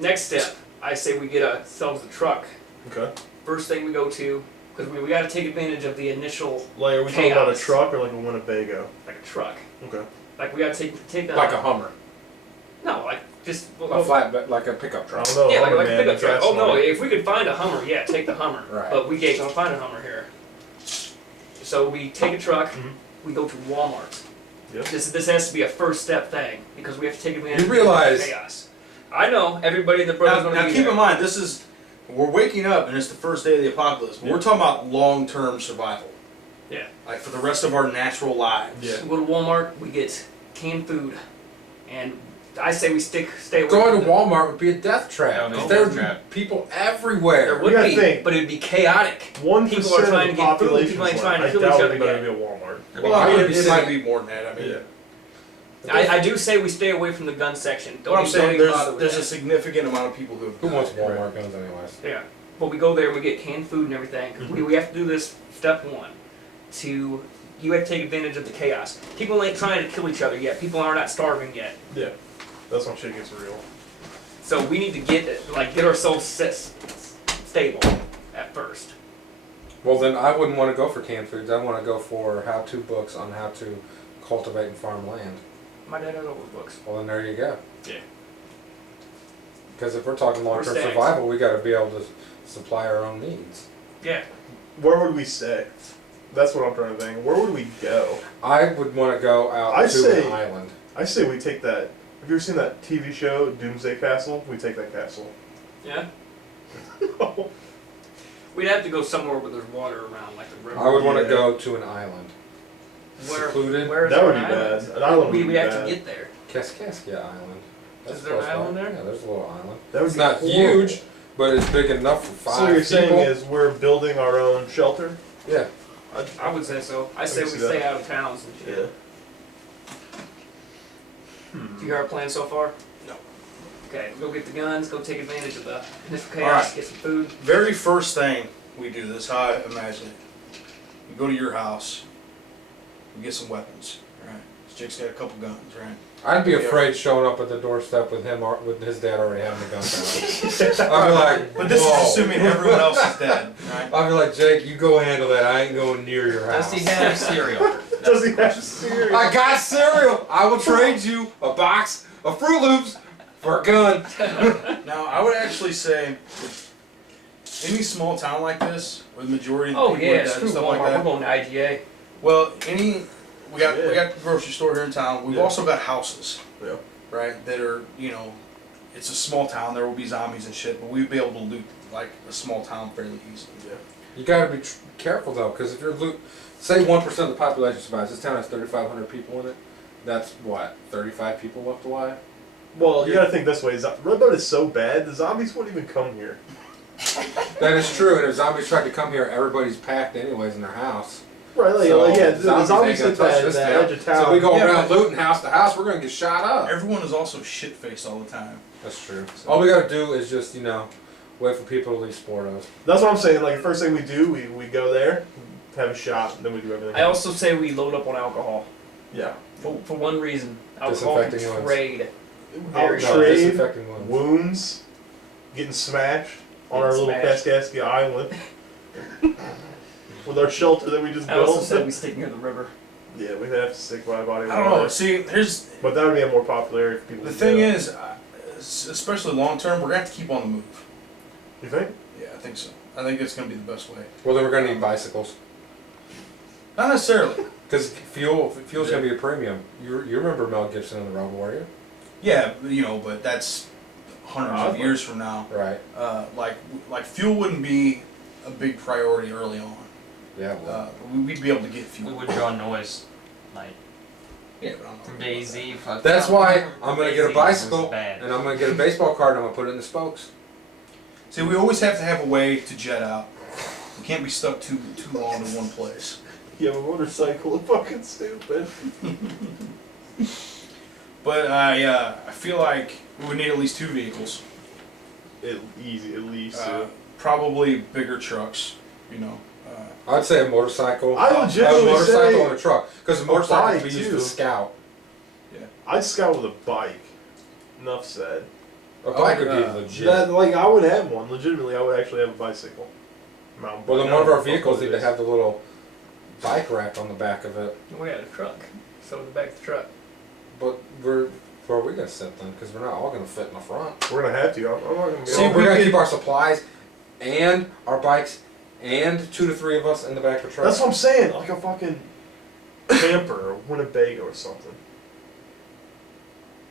Next step, I say we get ourselves a truck. Okay. First thing we go to, because we got to take advantage of the initial, Like, are we talking about a Chaos. truck or like a Winnebago? like a truck. Okay. Like we got to take the Like a Hummer, no, like just a flatbed, like a pickup I truck. don't know. yeah, Hummer like a man, pickup truck. that's Oh no, fine. if we could find a Hummer, yeah, take the Hummer. Right. But we ain't gonna find a Hummer here. So we take a truck, Mhm. we go to Walmart. Yep. This has to be a first step thing because we have to take advantage You of realize- the chaos. I know everybody in the brother's Now, going to now be keep there. in mind, we're waking up and it's the first day of the apocalypse. But Yeah. we're talking about long-term survival. Yeah. Like for the rest of our natural lives. Yeah. We go to Walmart, we get canned food, and I say we stay away Going from to Walmart would be a death trap. That would be a 'Cause there death would be trap. people There everywhere. would gotta be, think. but it would be chaotic. 1% People are trying of to the get food, population. people ain't trying to I kill doubt each other anybody yet. would be at Walmart. Well, I mean, It'd be it might like- be more than that. I mean, I do say we stay away from the gun section. what I'm saying, even bother with there's a that. significant amount of people Who wants Walmart guns anyways? Yeah, but we go there and we get canned food and everything. We have to do this step one. You have to take advantage of the chaos. People ain't trying to kill each other yet. People are not starving yet. Yeah. That's when shit gets real. So we need to get ourselves stable at first. Well, then I wouldn't want to go for canned foods. I want to go for how-to books on how to cultivate and farm land. My dad has all those books. Well, then there you go. Yeah. Because if we're talking long-term stacks. survival, we got to be able to supply our own needs. Yeah. Where would we stay? That's what I'm trying to think. Where would we go? I would want to go out I'd to say- an island. I say we take that. Have you ever seen that TV show, Doomsday Castle? We take that castle. Yeah. We'd have to go somewhere where there's water around, like the river. I would want to Yeah. go to an island. Where? Secluded. Where is That there would an be bad. island? An island We would be have bad. to get there. Kaskaskia Island. That's Is there an close by. island there? Yeah, there's a little island. That would It's be not horrible. huge, but it's big enough for 5 So what you're people. saying is we're building our own shelter? Yeah. I would say so. I say can we see that. stay out of towns and shit. Do you hear our plan so far? No. Okay, go get the guns, go take advantage of the initial chaos, Alright. get some food. Very first thing we do, this is how I imagine it. We go to your house, we get some weapons, right? Jake's got a couple guns, right? I'd be Yeah. afraid showing up at the doorstep with with his dad already having the gun out. I'd be like, But this whoa. is assuming everyone else is dead, right? I'd be like, Jake, you go handle that. I ain't going near your house. Does he have cereal? Does he have cereal? I got cereal. I will trade you a box of Fruit Loops for a gun. Now, I would actually say, any small town like this, where the majority of the Oh people are yeah, dead screw and stuff Walmart. like We're that. going to IGA. Well, we got the grocery store here in town. We've Yeah. also got houses, Yeah. right? That are, it's a small town. There will be zombies and shit, but we'd be able to loot like a small town fairly easily. Yeah. You gotta be careful though, because if you're say 1% of the population survives. This town has 3,500 people in it. That's what 35 people left alive. Well, you gotta think this way. Redbud is so bad, the zombies won't even come here. That is true. And if zombies tried to come here, everybody's packed anyways in their house. Right, like, So, yeah, the zombies zombies ain't gonna hit touch that, this that town. edge of town. So we go Yeah, around but- looting house to house, we're gonna get shot up. Everyone is also shit faced all the time. That's true. All we gotta do is just, wait for people to leave Sportos. That's what I'm saying. Like, the first thing we do, we go there, have a shot, and then we do everything I else. also say we load up on alcohol. Yeah. For one reason. Alcohol can Disinfecting wounds. trade. Out Very trade, disinfecting wounds. wounds, getting smashed on our Getting little smashed. Kaskaskia Island. With our shelter that we just I also built. said we stick near the river. Yeah, we'd have to stick by body I don't know. water. See, here's But that would be a more popular area for people the to thing go. is, especially long term, we're gonna have to keep on the move. You think? Yeah, I think so. I think it's gonna be the best way. Well, then we're gonna need bicycles. Not necessarily. Because fuel's gonna be a premium. You remember Mel Gibson in the Road Warrior? Yeah, but that's hundreds of years from now. Right. Like fuel wouldn't be a big priority early on. Yeah. Well, We'd be able to get We fuel. would draw noise, like Yeah, but I'm not from worried about Daisy. that's why I'm gonna get a Daisy was bicycle bad. and I'm gonna get a baseball card and I'm gonna put it in the spokes. that. See, we always have to have a way to jet out. We can't be stuck too long in one place. Yeah, but motorcycle is fucking stupid. But I feel like we would need at least 2 vehicles. Easy, at least. Probably bigger trucks. I'd say a motorcycle. I a legitimately motorcycle say and a truck, because a motorcycle bike, can be used too. to scout. I'd scout with a bike. Enough said. A bike would be yeah. legit. That, like, I would have one. Legitimately, I would actually have a bicycle. Mountain Well, bike. then I one of don't our know what vehicles it need to is. have the little bike rack on the back of it. We had a truck. So in the back of the truck. But where are we gonna sit then? Because we're not all gonna fit in the front. We're gonna have to. I'm not gonna be See, able we're we gonna could- keep our supplies and our bikes and 2 to 3 of us in the back of the truck. That's what I'm saying. Like a fucking camper or Winnebago or something.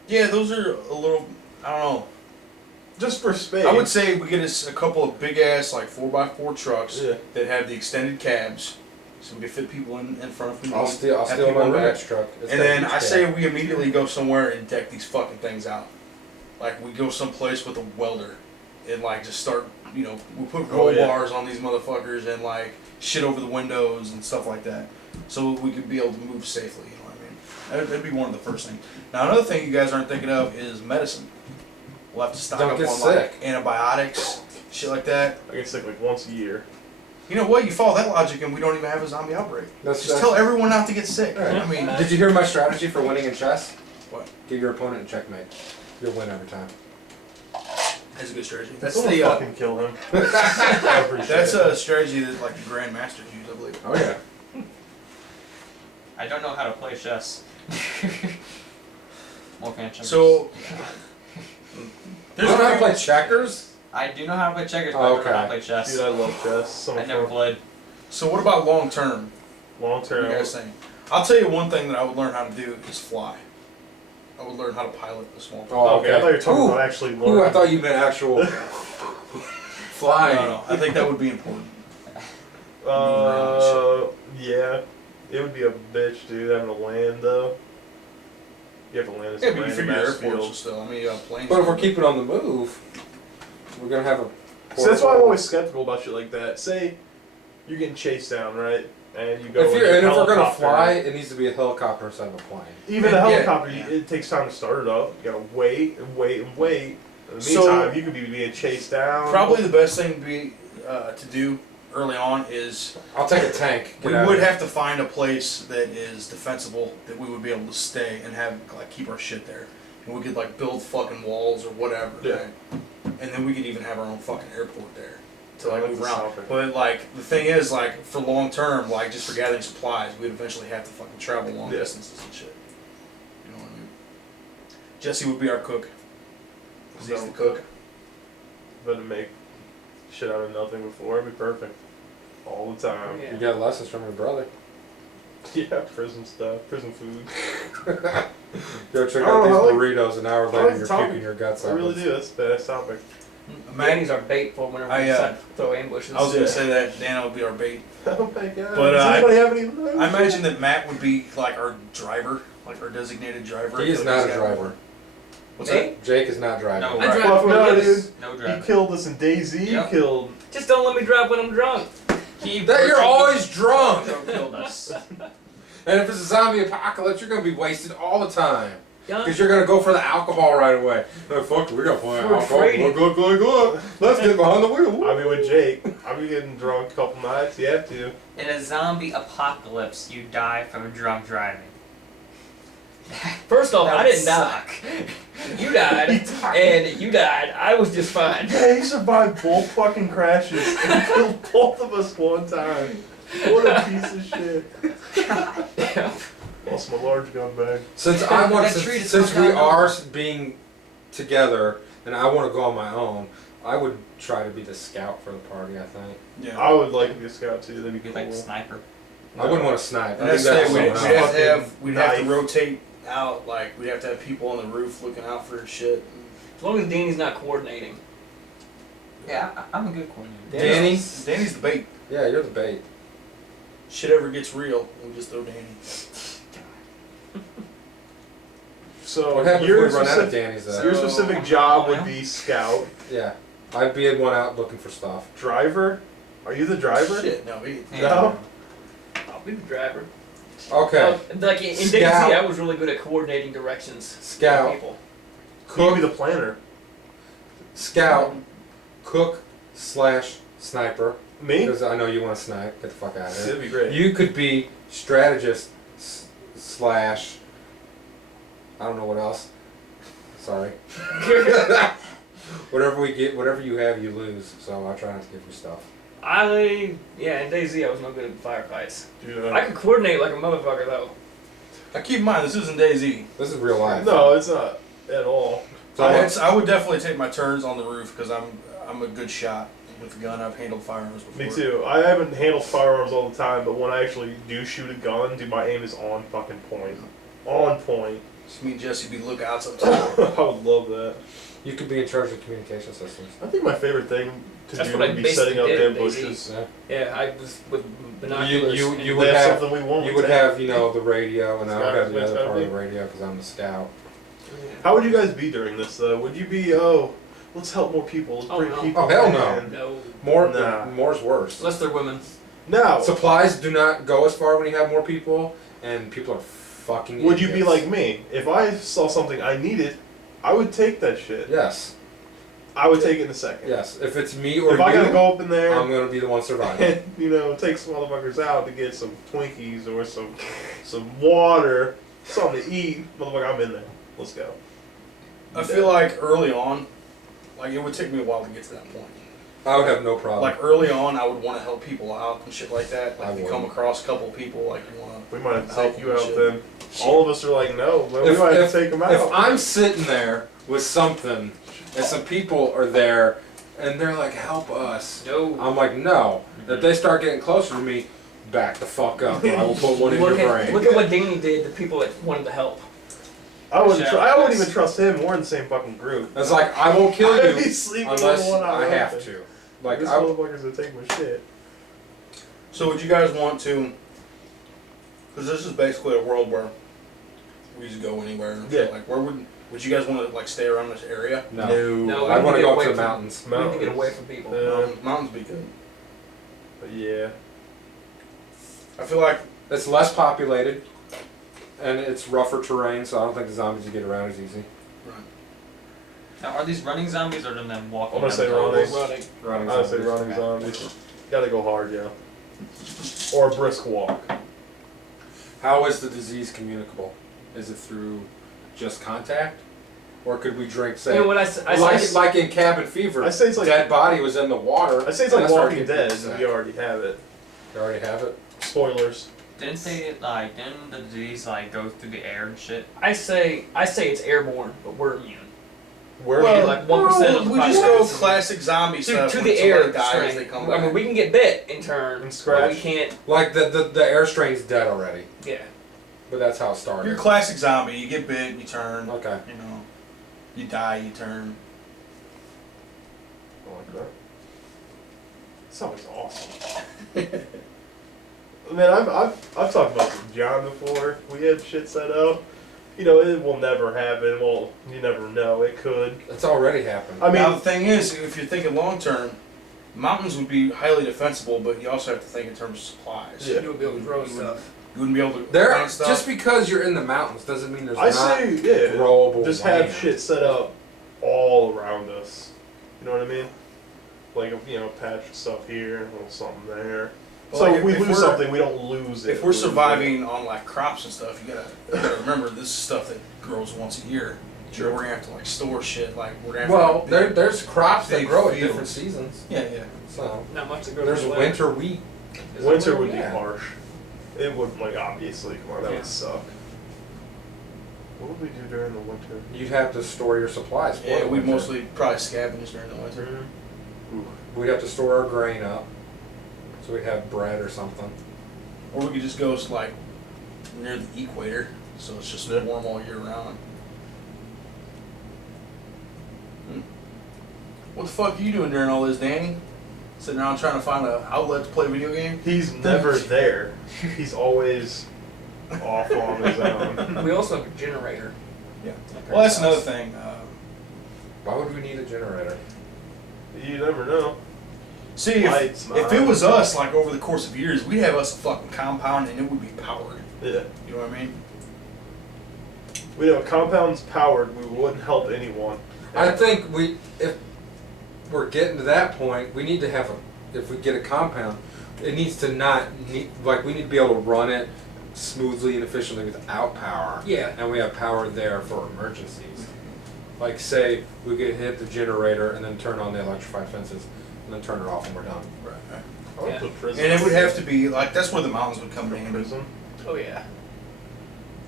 Yeah, those are a little. I don't know. Just for space. I would say we get us a couple of big ass like 4x4 trucks Yeah. that have the extended cabs, so we can fit people in front of them. I'll steal have my people in the rear. badge truck. It's And got a then huge I cab. say we immediately go somewhere and deck these fucking things out. Like we go someplace with a welder and like just start, you know, we put roll bars on these motherfuckers and like shit over the windows and stuff like that, so we could be able to move safely. You know what I mean? That'd be one of the first things. Now another thing you guys aren't thinking of is medicine. We'll have to stock Don't up get on sick. like antibiotics, shit like that. I get sick like once a year. You know what? You follow that logic and we don't even have a zombie outbreak. That's Just tell everyone not to get sick. Right. I mean, Did you hear my strategy for winning in chess? What? Give your opponent a checkmate. You'll win every time. that's a good strategy. That's Someone the fucking kill him. I appreciate that's it. a strategy that like the grandmasters use, I believe. Oh yeah. I don't know how to play chess. More fancy. So You there's don't know how to a play checkers? I do know how to play checkers, but Oh, I don't know how to okay. play chess. Dude, I love chess. So I much never fun. played. So what about long term? Long What are term. you guys think? I'll tell you one thing that I would learn how to do is fly. I would learn how to pilot a small plane. Oh, Okay, I thought you were talking Ooh. about actually learning. Ooh, I thought you meant actual flying. No, I think that would be important. Yeah. It would be a bitch, dude, having to land, though. You have to land Yeah, in but you some figure random airports field. and still. I mean, planes. But if we're keeping on the move, we're gonna have a. So that's why I'm always skeptical about shit like that. Say you're getting chased down, right? And you go If in you're a and if we're gonna helicopter. fly, it needs to be a helicopter instead of a plane. Even a Yeah, helicopter, yeah. it takes time to start it up. You gotta wait and wait and wait. In the So- meantime, you could be being chased down. Probably the best thing to do early on is I'll take a tank. Get we out would of here. have to find a place that is defensible that we would be able to stay and have like keep our shit there, and we could like build fucking walls or whatever. Yeah. Right? And then we could even have our own fucking airport there to I like like move the around. sound of it. But like the thing is, like for long term, like just for gathering supplies, we'd eventually have to fucking travel long Yeah. distances and shit. You know what I mean? Jesse would be our cook. 'Cause he's the cook. But to make shit out of nothing before, it'd be perfect. All the time. Yeah. You got lessons from your brother. Yeah, prison stuff, prison food. Go check I out don't these know, I like- burritos. An hour I later, like the you're topic. puking your guts I out. really do. That's the best topic. Manny's our bait for whenever we decide to throw ambushes. I was gonna say that Dana would be our bait. Oh my god. But, Does anybody have any of those? I imagine that Matt would be like our driver, like our designated driver. He is I feel like not he's a got- driver. What's Me? Jake is not driving. No, I right. drive Well, for no, years. dude. No He driver. killed us in DayZ. Yep. He killed. Just don't let me drive when I'm drunk. He That you're always drunk. killed us. And if it's a zombie apocalypse, you're gonna be wasted all the time. Yeah. Because you're gonna go for the alcohol right away. No, fuck, we gotta play We're alcohol. afraid. Look. Let's get behind the wheel. I mean, with Jake, I've been getting drunk a couple nights. You have to. In a zombie apocalypse, you die from drunk driving. First off, That I would didn't die. You died, and you died. I was just fine. Yeah, he survived both fucking crashes and killed both of us one time. What a piece of shit. Lost my large gun bag. Since I want, That tree since just we fell down. are being together, and I want to go on my own, I would try to be the scout for the party. I think Yeah. I would like to be a scout too. That'd be Be cool. like a sniper. I wouldn't want to snipe. And I that's think the that's thing, we'd someone have else. to have, we'd have to Knife. rotate out, like, we'd have to have people on the roof looking out for shit. As long as Danny's not coordinating. Yeah, I'm a good coordinator. Danny? Danny's the bait. Yeah, you're the bait. Shit ever gets real, we just throw Danny. So What happens if your we run out of specific, Danny's? your So- specific job would be scout. Yeah, I'd be in one out looking for stuff. Driver? Are you the driver? Shit, no, he. No. I'll be the driver. Okay, Like in Scout. DayZ, I was really good at coordinating directions. with Scout. People. You'd cook, be the planner. scout, cook/sniper. Me? Because I know you want to snipe. Get the fuck out of here. That'd be great. You could be strategist slash. I don't know what else. Sorry. Whatever you have, you lose. So I try not to give you stuff. In DayZ, I was no good at firefights. Dude, I could coordinate like a motherfucker though. Now keep in mind, this isn't DayZ. This is real life. no, it's not at all. So I would definitely take my turns on the roof because I'm a good shot. with a gun. I've handled firearms before. Me too. I haven't handled firearms all the time, but when I actually do shoot a gun, dude, my aim is on fucking point. On point. Just me and Jesse be lookouts up I top. would love that. You could be in charge of communication systems. I think my favorite thing to That's do what I would be basically setting up did in ambushes. Yeah. Yeah, I was with binoculars. You would That's have something we won't you would take. have the radio, and I would have the Scout, other part of scout. the radio because I'm the scout. How would you guys be during this though? Would you be let's help more people, let's Oh, bring no. people Oh, hell in. no. No, More's worse. unless they're women. No. Supplies do not go as far when you have more people, and people are fucking. Would you be idiots. like me? If I saw something I needed, I would take that shit. Yes, I would take it in a second. yes. If it's me or If I gotta you, go up in there I'm gonna be the one surviving. and take some motherfuckers out to get some Twinkies or some water, something to eat, motherfucker, I'm in there. Let's go. I feel like early on, like it would take me a while to get to that point. I would have no problem. Like early on, I would want to help people out and shit like that. I Like if you would. come across a couple of people, like you want We might have to Help take you and out shit. then. All of us are like, no, well, we If- might have if- to take them out. if I'm sitting there with something, and some people are there, and they're like, "Help us," No. I'm like, "No." If they start getting closer to me, back the fuck up. Or I will put one in your brain. Look at what Danny did to people that wanted to help. I wouldn't. Shout I wouldn't outs. even trust him. We're in the same fucking group. It's like I won't kill I'd be you sleeping unless with one eye I have open. to. Like This I, motherfucker's gonna take my shit. So would you guys want to? Because this is basically a world where we just go anywhere. And Yeah. Like where would you guys want to like stay around this area? no. No, I we want need to to go get up to away the from- mountains. We need to get away from people. Mountains be good. But yeah. I feel like It's less populated, and it's rougher terrain, so I don't think the zombies will get around as easy. Now, are these running zombies or them walking? I'm gonna down say the running. tunnels? Running. Running I would say zombies. running zombies. Gotta go hard, yeah. Or a brisk walk. How is the disease communicable? Is it through just contact, or could we drink? Say, You know what like in cabin fever, I say it's like dead body was in the water. I say it's and like that's how Walking it Dead. gets We already have it. You already have it. Spoilers. Didn't the disease like go through the air and shit? I say it's airborne, but we're immune. Where Well, like 1% of the we just go population. classic zombie stuff. To when the somebody air dies, strain. they come I mean, back. we can get bit in turn, And but scratch. we can't. Like the air strain's dead already, Yeah. but that's how it started. You're a classic zombie. You get bit, you turn. Okay. You know, you die, you turn. I like that. Sounds awesome. Man, I've talked about this with John before. We had shit set up. You know, it will never happen. Well, you never know. It could. It's already happened. I mean, Now the thing is, if you're thinking long term, mountains would be highly defensible, but you also have to think in terms of supplies. Yeah. You would be able to grow stuff. You wouldn't be able to there, plant stuff. just because you're in the mountains doesn't mean there's I not say, yeah, growable just land. have shit set up all around us. You know what I mean? Like, you know, patch stuff here, a little something there. But So like, if we if lose we're- something, we don't lose it. If we're surviving on like crops and stuff, you gotta remember this is stuff that grows once a year. Sure. We're gonna have to like store shit. Like we're gonna have Well, to there's crops that big grow at fields. different seasons. Yeah, yeah. So Not much to grow. there's winter wheat. Winter would be Yeah. harsh. It would, like, obviously, come on, that Yeah. would suck. What would we do during the winter? You'd have to store your supplies for Yeah, the we winter. mostly probably scavenge during the winter. Ooh. We'd have to store our grain up, so we'd have bread or something. Or we could just go like near the equator, so it's just Yeah. warm all year round. What the fuck are you doing during all this, Danny? Sitting around trying to find an outlet to play video game? He's never there. He's always off on his own. We also have a generator. Yeah. Like Well, that's our another house. thing. Why would we need a generator? You never know. See, Lights, if it was us, like over the course of years, we'd have us a fucking compound and it would be powered. Yeah. You know what I mean? We have compounds powered, we wouldn't help anyone. I think if we're getting to that point, we need to have if we get a compound, it needs to not need, like we need to be able to run it smoothly and efficiently without power. Yeah. And we have power there for emergencies. Like say we could hit the generator and then turn on the electrified fences and then turn it off and we're done. Right. I would Yeah. put prison. And it would have to be like that's where the mountains would come in. prison. Oh yeah.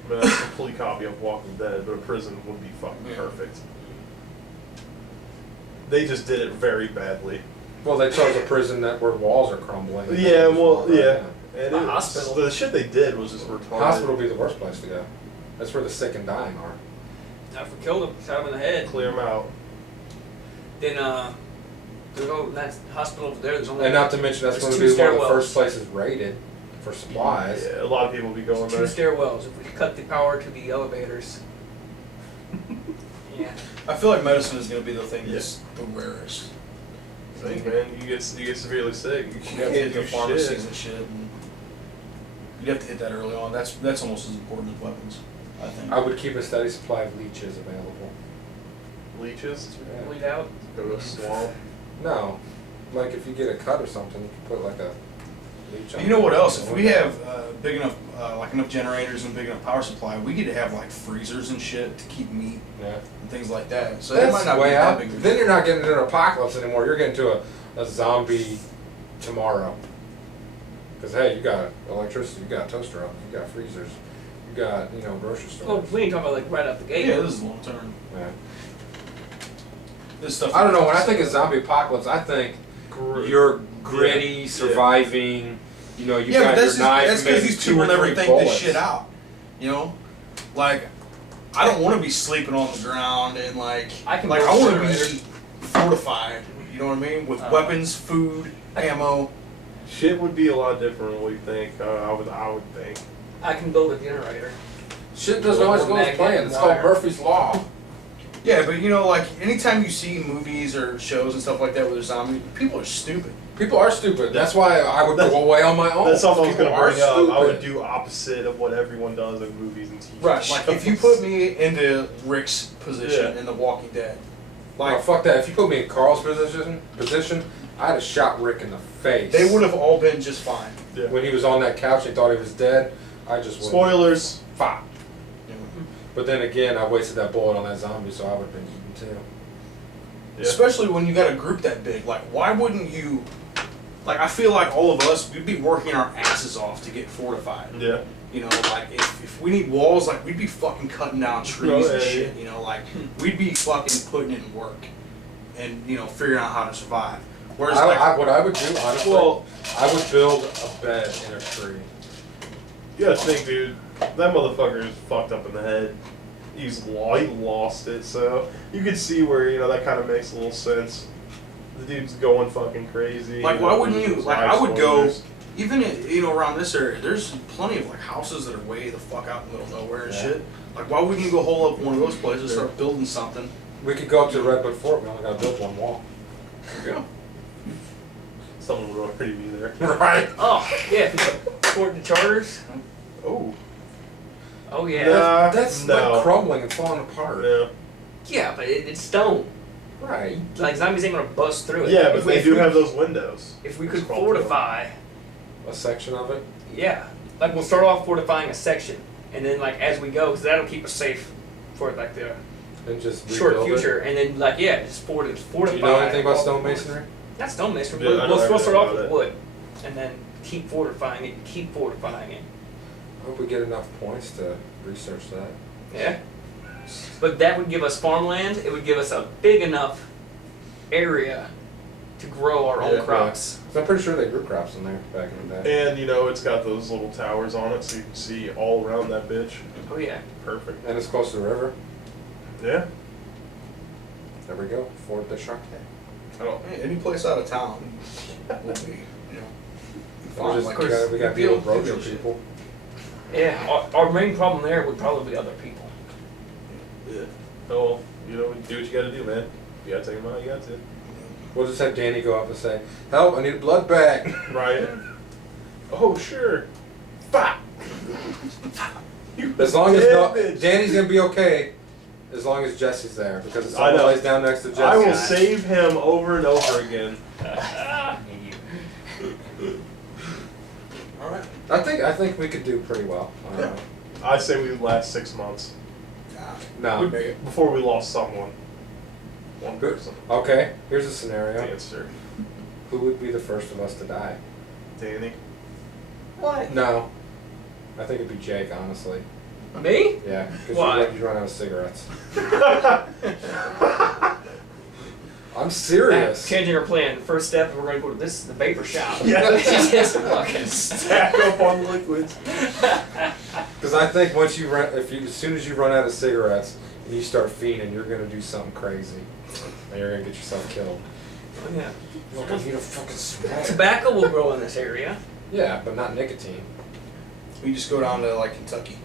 I mean, that's a complete copy of Walking Dead, but a prison would be fucking Yeah. perfect. They just did it very badly. Well, they chose a prison where walls are crumbling. Yeah, well, yeah. And A it was- hospital. The shit they did was just retarded. Hospital would be the worst place to go. That's where the sick and dying are. Now, if we killed him, shot him in the head, Clear them out. then there's no that hospital over there. There's only And not to mention, that's There's going to two be one of the stairwells. first places raided for supplies. Yeah, a lot of people be going two there. stairwells. If we cut the power to the elevators, yeah. I feel like medicine is going to be the thing that's the rarest. Thing, man, you get severely sick. You You have to can't hit do the pharmacies shit. and shit. And you'd have to hit that early on. That's almost as important as weapons, I think. I would keep a steady supply of leeches available. Leeches. Yeah. Bleed out. Go to a swamp. No, like if you get a cut or something, you can put like a leech on You know what it. else? If we have big enough, like enough generators and big enough power supply, we get to have like freezers and shit to keep meat Yeah. and things like that. So it might That's not be way that out. big. of a Then deal. you're not getting into an apocalypse anymore. You're getting to a zombie tomorrow. Because hey, you got electricity, you got toaster ovens, you got freezers, you got grocery Well, stores. we ain't talking about like right out the gate. Yeah, this is long term. Yeah. This stuff. I don't know. When I think of zombie apocalypse, I think you're gritty, Yeah. surviving. You know, you Yeah, but got that's your knife. that's because maybe these 2 people or never 3 think bullets. this shit out. You know, like I don't want to be sleeping on the ground and like I can I build a want to be generator. fortified. You know what I mean? With weapons, food, ammo. Shit would be a lot different than what you think. I would think. I can build a generator. Shit doesn't always go as Magnet planned. It's called wire. Murphy's Law. Yeah, but like anytime you see movies or shows and stuff like that where there's zombies, people are stupid. People are stupid. That's why I would go away on my own. That's something I was People going to bring are up. I would stupid. do opposite of what everyone does in movies and TV Right. shows. Like if you put me into Rick's position Yeah. in The Walking Dead, Like, fuck that. If you put me in Carl's position, I'd have shot Rick in the face. they would have all been just fine. Yeah. When he was on that couch and thought he was dead, I just would. Spoilers. Fuck. You know? But then again, I wasted that bullet on that zombie, so I would have been eaten too. Yeah. Especially when you got a group that big. Like, why wouldn't you? Like, I feel like all of us, we'd be working our asses off to get fortified. Yeah. You know, like, if we need walls, like, we'd be fucking cutting down trees Oh, and yeah, shit. You know, like, we'd be fucking putting in work and, figuring out how to survive. Whereas, What I would do, honestly, Well, I would build a bed in a tree. you gotta think, dude. That motherfucker is fucked up in the head. He lost it. So you can see where that kind of makes a little sense. The dude's going fucking crazy. Like, why wouldn't you? his Like, eyes I would go, closed. even around this area, there's plenty of like houses that are way the fuck out in the middle of nowhere and Yeah. shit. Like, why wouldn't you go hole up one of those places, start building something? We could go up to the Redwood Fort. We only got to build one wall. There you go. Someone would already be there. Right. Oh, yeah. If we support the charters. Oh. Oh, yeah. Nah, That's no. like crumbling and falling apart. Yeah. Yeah, but it's stone. Right. Like, zombies ain't gonna bust through it. Yeah, but If we- they if do we- have those windows. If we could It's called fortify, A section of it. yeah. Like, we'll start off fortifying a section, and then, like, as we go, because that'll keep us safe for, like, the And just short rebuild future, and then, like, yeah, just fortify. it. Do you know anything about stonemasonry? Not stonemasonry, Yeah, I but know we'll start off everything with about wood, and then keep fortifying it, and keep fortifying it. I hope we get enough points to research that. Yeah. But that would give us farmland. It would give us a big enough area to grow our Yeah. own crops. So I'm pretty sure they grew crops in there back in the day. And it's got those little towers on it, so you can see all around that bitch. Oh yeah. Perfect. And it's close to the river. Yeah. There we go. Fort de Chartres. I don't. Any place out of town will be, fine. Like, We got to deal with deal road shit. people. Yeah. Our main problem there would probably be other people. Yeah. Oh, do what you gotta do, man. You gotta take them out. You got to. We'll just have Danny go up and say, "Help! I need a blood bag." Right. Oh, sure. Fuck. As long as bitch. Danny's gonna be okay, as long as Jesse's there, because if I someone know. lays down next to Jesse, I will save him over and over again. All right. I think we could do pretty well. Yeah. I say we last 6 months No. We'd make it. before we lost someone. One Good. person. Okay. Here's a scenario. Answer. Who would be the first of us to die? Danny. What? No. I think it'd be Jake, honestly. Me? Yeah. Because Why? you run out of cigarettes. I'm serious. Changing our plan. First step, we're going to go to the vapor shop. Yeah. Just fucking Stack up on liquids. Because I think once you run, as soon as you run out of cigarettes and you start fiending, you're gonna do something crazy, and you're gonna get yourself killed. Oh, yeah. You're gonna need a fucking smoke. Tobacco will grow in this area. Yeah, but not nicotine. We just go down to like Kentucky,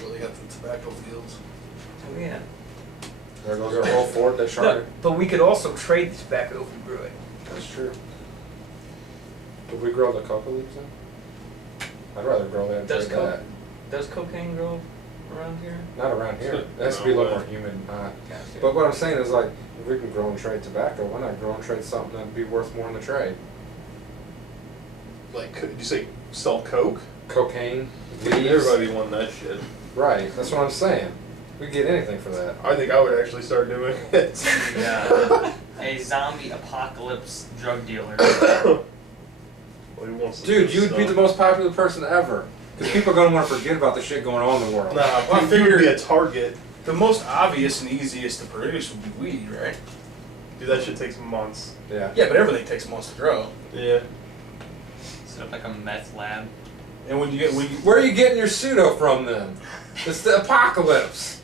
where they got the tobacco fields. Oh, yeah. There goes our whole fort. They No, sharded. but we could also trade the tobacco if we grew it. That's true. Would we grow the coca leaves then? I'd rather grow that and Does trade that. Does cocaine grow around here? Not around here. It has to be a little more humid and hot. Gotcha. But what I'm saying is, like, if we can grow and trade tobacco, why not grow and trade something that'd be worth more in the trade? Like, did you say sell coke? Cocaine, leaves. Everybody won that shit. Right, that's what I'm saying. We get anything for that. I think I would actually start doing it. Yeah. A zombie apocalypse drug dealer. Well, he wants some Dude, good you would be stuff. the most popular person ever. Because people are going to want to forget about the shit going on in the world. Nah, Well, I I figured figured- be a target. The most obvious and easiest to produce would be weed, right? Dude, that shit takes months. Yeah. Yeah, but everything takes months to grow. Yeah. Set up like a meth lab. And when you get Where are you getting your pseudo from then? It's the apocalypse.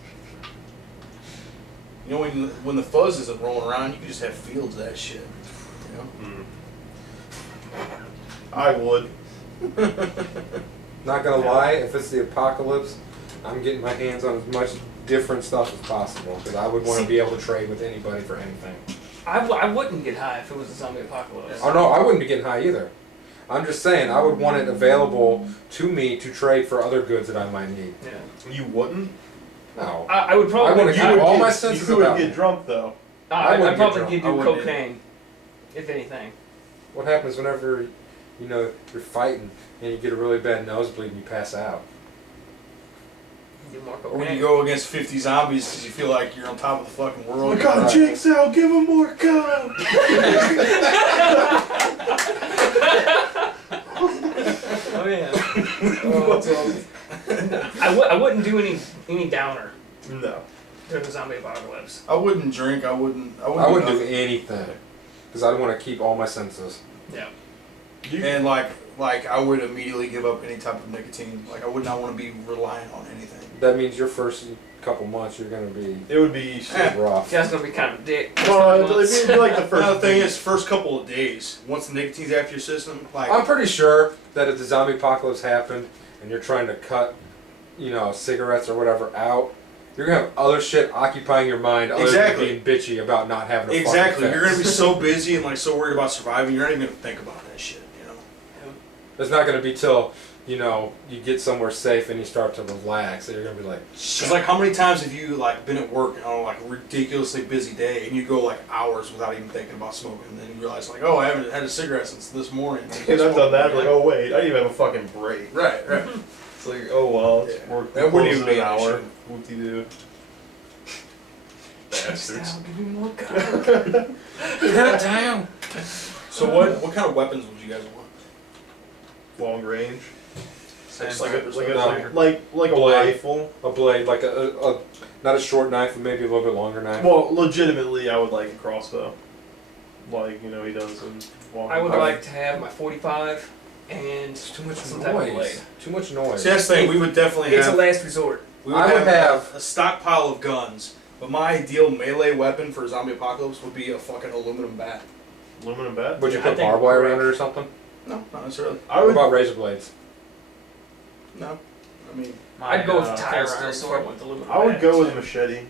you know when the fuzz isn't rolling around, you can just have fields of that shit. You know. I would. Not gonna lie, if it's the apocalypse, I'm getting my hands on as much different stuff as possible. Because I would want to be able to trade with anybody for anything. I wouldn't get high if it was a zombie apocalypse. Oh no, I wouldn't be getting high either. I'm just saying, I would want it available to me to trade for other goods that I might need. Yeah. You wouldn't? No. I would probably. I wanna I keep would, all get, my senses You would about get me. drunk though. I I'd wouldn't probably get give drunk. I you wouldn't cocaine, if anything. What happens whenever, you're fighting and you get a really bad nosebleed and you pass out? Do more Or cocaine. when you go against 50 zombies because you feel like you're on top of the fucking Oh world. my god, Right. Jake's out, give him more coke! Oh yeah. What's up? I wouldn't do any downer No. during the zombie apocalypse. I wouldn't drink. I wouldn't I wouldn't do nothing. anything. Because I'd want to keep all my senses. Yeah. And like I would immediately give up any type of nicotine. Like I would not want to be reliant on anything. That means your first couple months you're going to be It would be shit. rough. See, that's gonna be kind of a dick. Well, it'd be like the first The thing week. is, first couple of days, once the nicotine's after your system, like I'm pretty sure that if the zombie apocalypse happened and you're trying to cut, cigarettes or whatever out, you're going to have other shit occupying your mind other Exactly. than being bitchy about not having a exactly, fucking you're gonna be fix. so busy and like so worried about surviving, you're not even gonna think about that shit. It's not going to be till, you get somewhere safe and you start to relax that you're going to be like, It's like how many times have you like been at work on like a ridiculously busy day and you go like hours without even thinking about smoking, and then you realize like, oh, I haven't had a cigarette since this morning. And I've done that, like, oh wait, I didn't even have a fucking break. Right, right. It's like, oh well, it's Yeah. work. That wouldn't closes even be in an an hour. issue. Whoop-de-doo. Bastards. Give me more coke. damn. So what kind of weapons would you guys want? Long range. Same Like a, like a, No. like a Blade. rifle. A blade, like a not a short knife, but maybe a little bit longer knife. Well, legitimately, I would like a crossbow. Like, he does in I would like to have my 45 and It's too much some type of blade. noise. Too much noise. See, that's the thing. We would definitely It's a have. last resort. We I would have- a stockpile of guns, but my ideal melee weapon for a zombie apocalypse would be a fucking aluminum bat. aluminum bat. Would you I put think barbed wire brick. around it or something? No, not necessarily. I What would. about razor blades? No, I mean, I'd go with tire pistol irons before I went to aluminum. I would bats. go with a machete.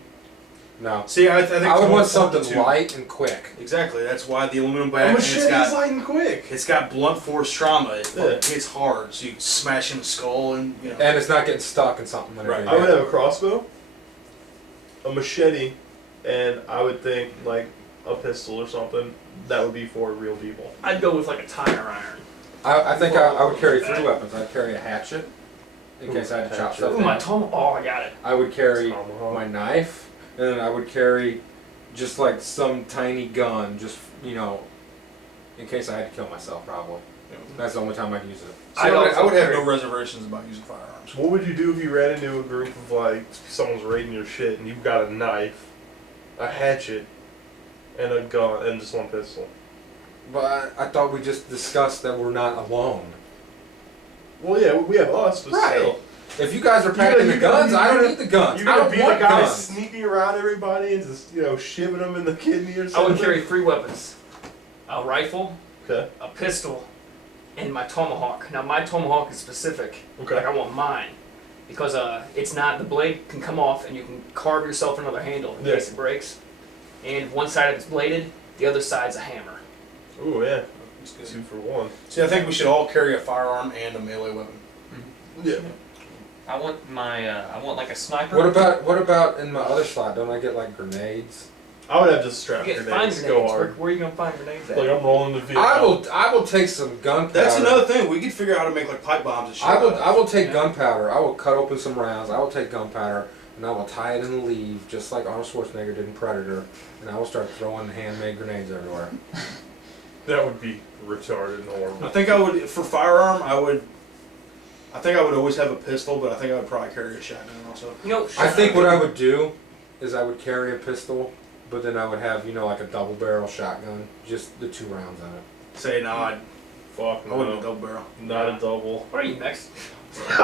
No. see, I think I it's would more want important something to- light and quick. Exactly. That's why the aluminum A bat. And machete's it's got light and quick. it's got blunt force trauma. It Yeah. hits hard, so you smash in the skull and And it's not getting stuck in something. Whenever Right. you I would get it. have a crossbow, a machete, and I would think like a pistol or something. That would be for real people. I'd go with like a tire iron. I think I would carry 3 weapons. I'd carry a hatchet in case I had to chop Hatchet. stuff Ooh, my down. tom. Oh, I got it. I would carry Tomahawk. my knife, and then I would carry just like some tiny gun, just in case I had to kill myself. Probably that's the only time I'd use it. See, I would have carry- no reservations about using firearms. What would you do if you ran into a group of like someone's raiding your shit and you've got a knife, a hatchet, and a gun and just one pistol. But I thought we just discussed that we're not alone. Well, yeah, we have us, but Right. still. If you guys are packing the guns, I don't need the guns. You're I gonna don't be the want guy guns. sneaking around everybody and just, shivving them in the kidney or I something. would carry 3 weapons: a rifle, Okay. a pistol, and my tomahawk. Now my tomahawk is specific. Okay. Like I want mine because it's not, the blade can come off and you can carve yourself another handle in Yeah. case it breaks. And one side of it's bladed, the other side's a hammer. Ooh, yeah. That's good. 2 for 1. See, I think we should all carry a firearm and a melee weapon. Yeah. I want my I want like a sniper. What about in my other slot? Don't I get like grenades? I would have just You strapped get find grenades. grenades. Go hard. Where are you gonna find grenades at? Like I'm rolling the vehicle. I will take some gunpowder. That's another thing. We could figure out how to make like pipe bombs and shit. I will take gunpowder. I will cut open some rounds. I will take gunpowder and I will tie it in a leaf, just like Arnold Schwarzenegger did in Predator, and I will start throwing handmade grenades everywhere. That would be retarded and I horrible. think I would, for firearm, I think I would always have a pistol, but I think I would probably carry a shotgun also. You know, I think what I would do is I would carry a pistol, but then I would have, like a double barrel shotgun, just the 2 rounds in it. Say, no, Fuck I wouldn't no. double barrel. Not a double. what are you next? What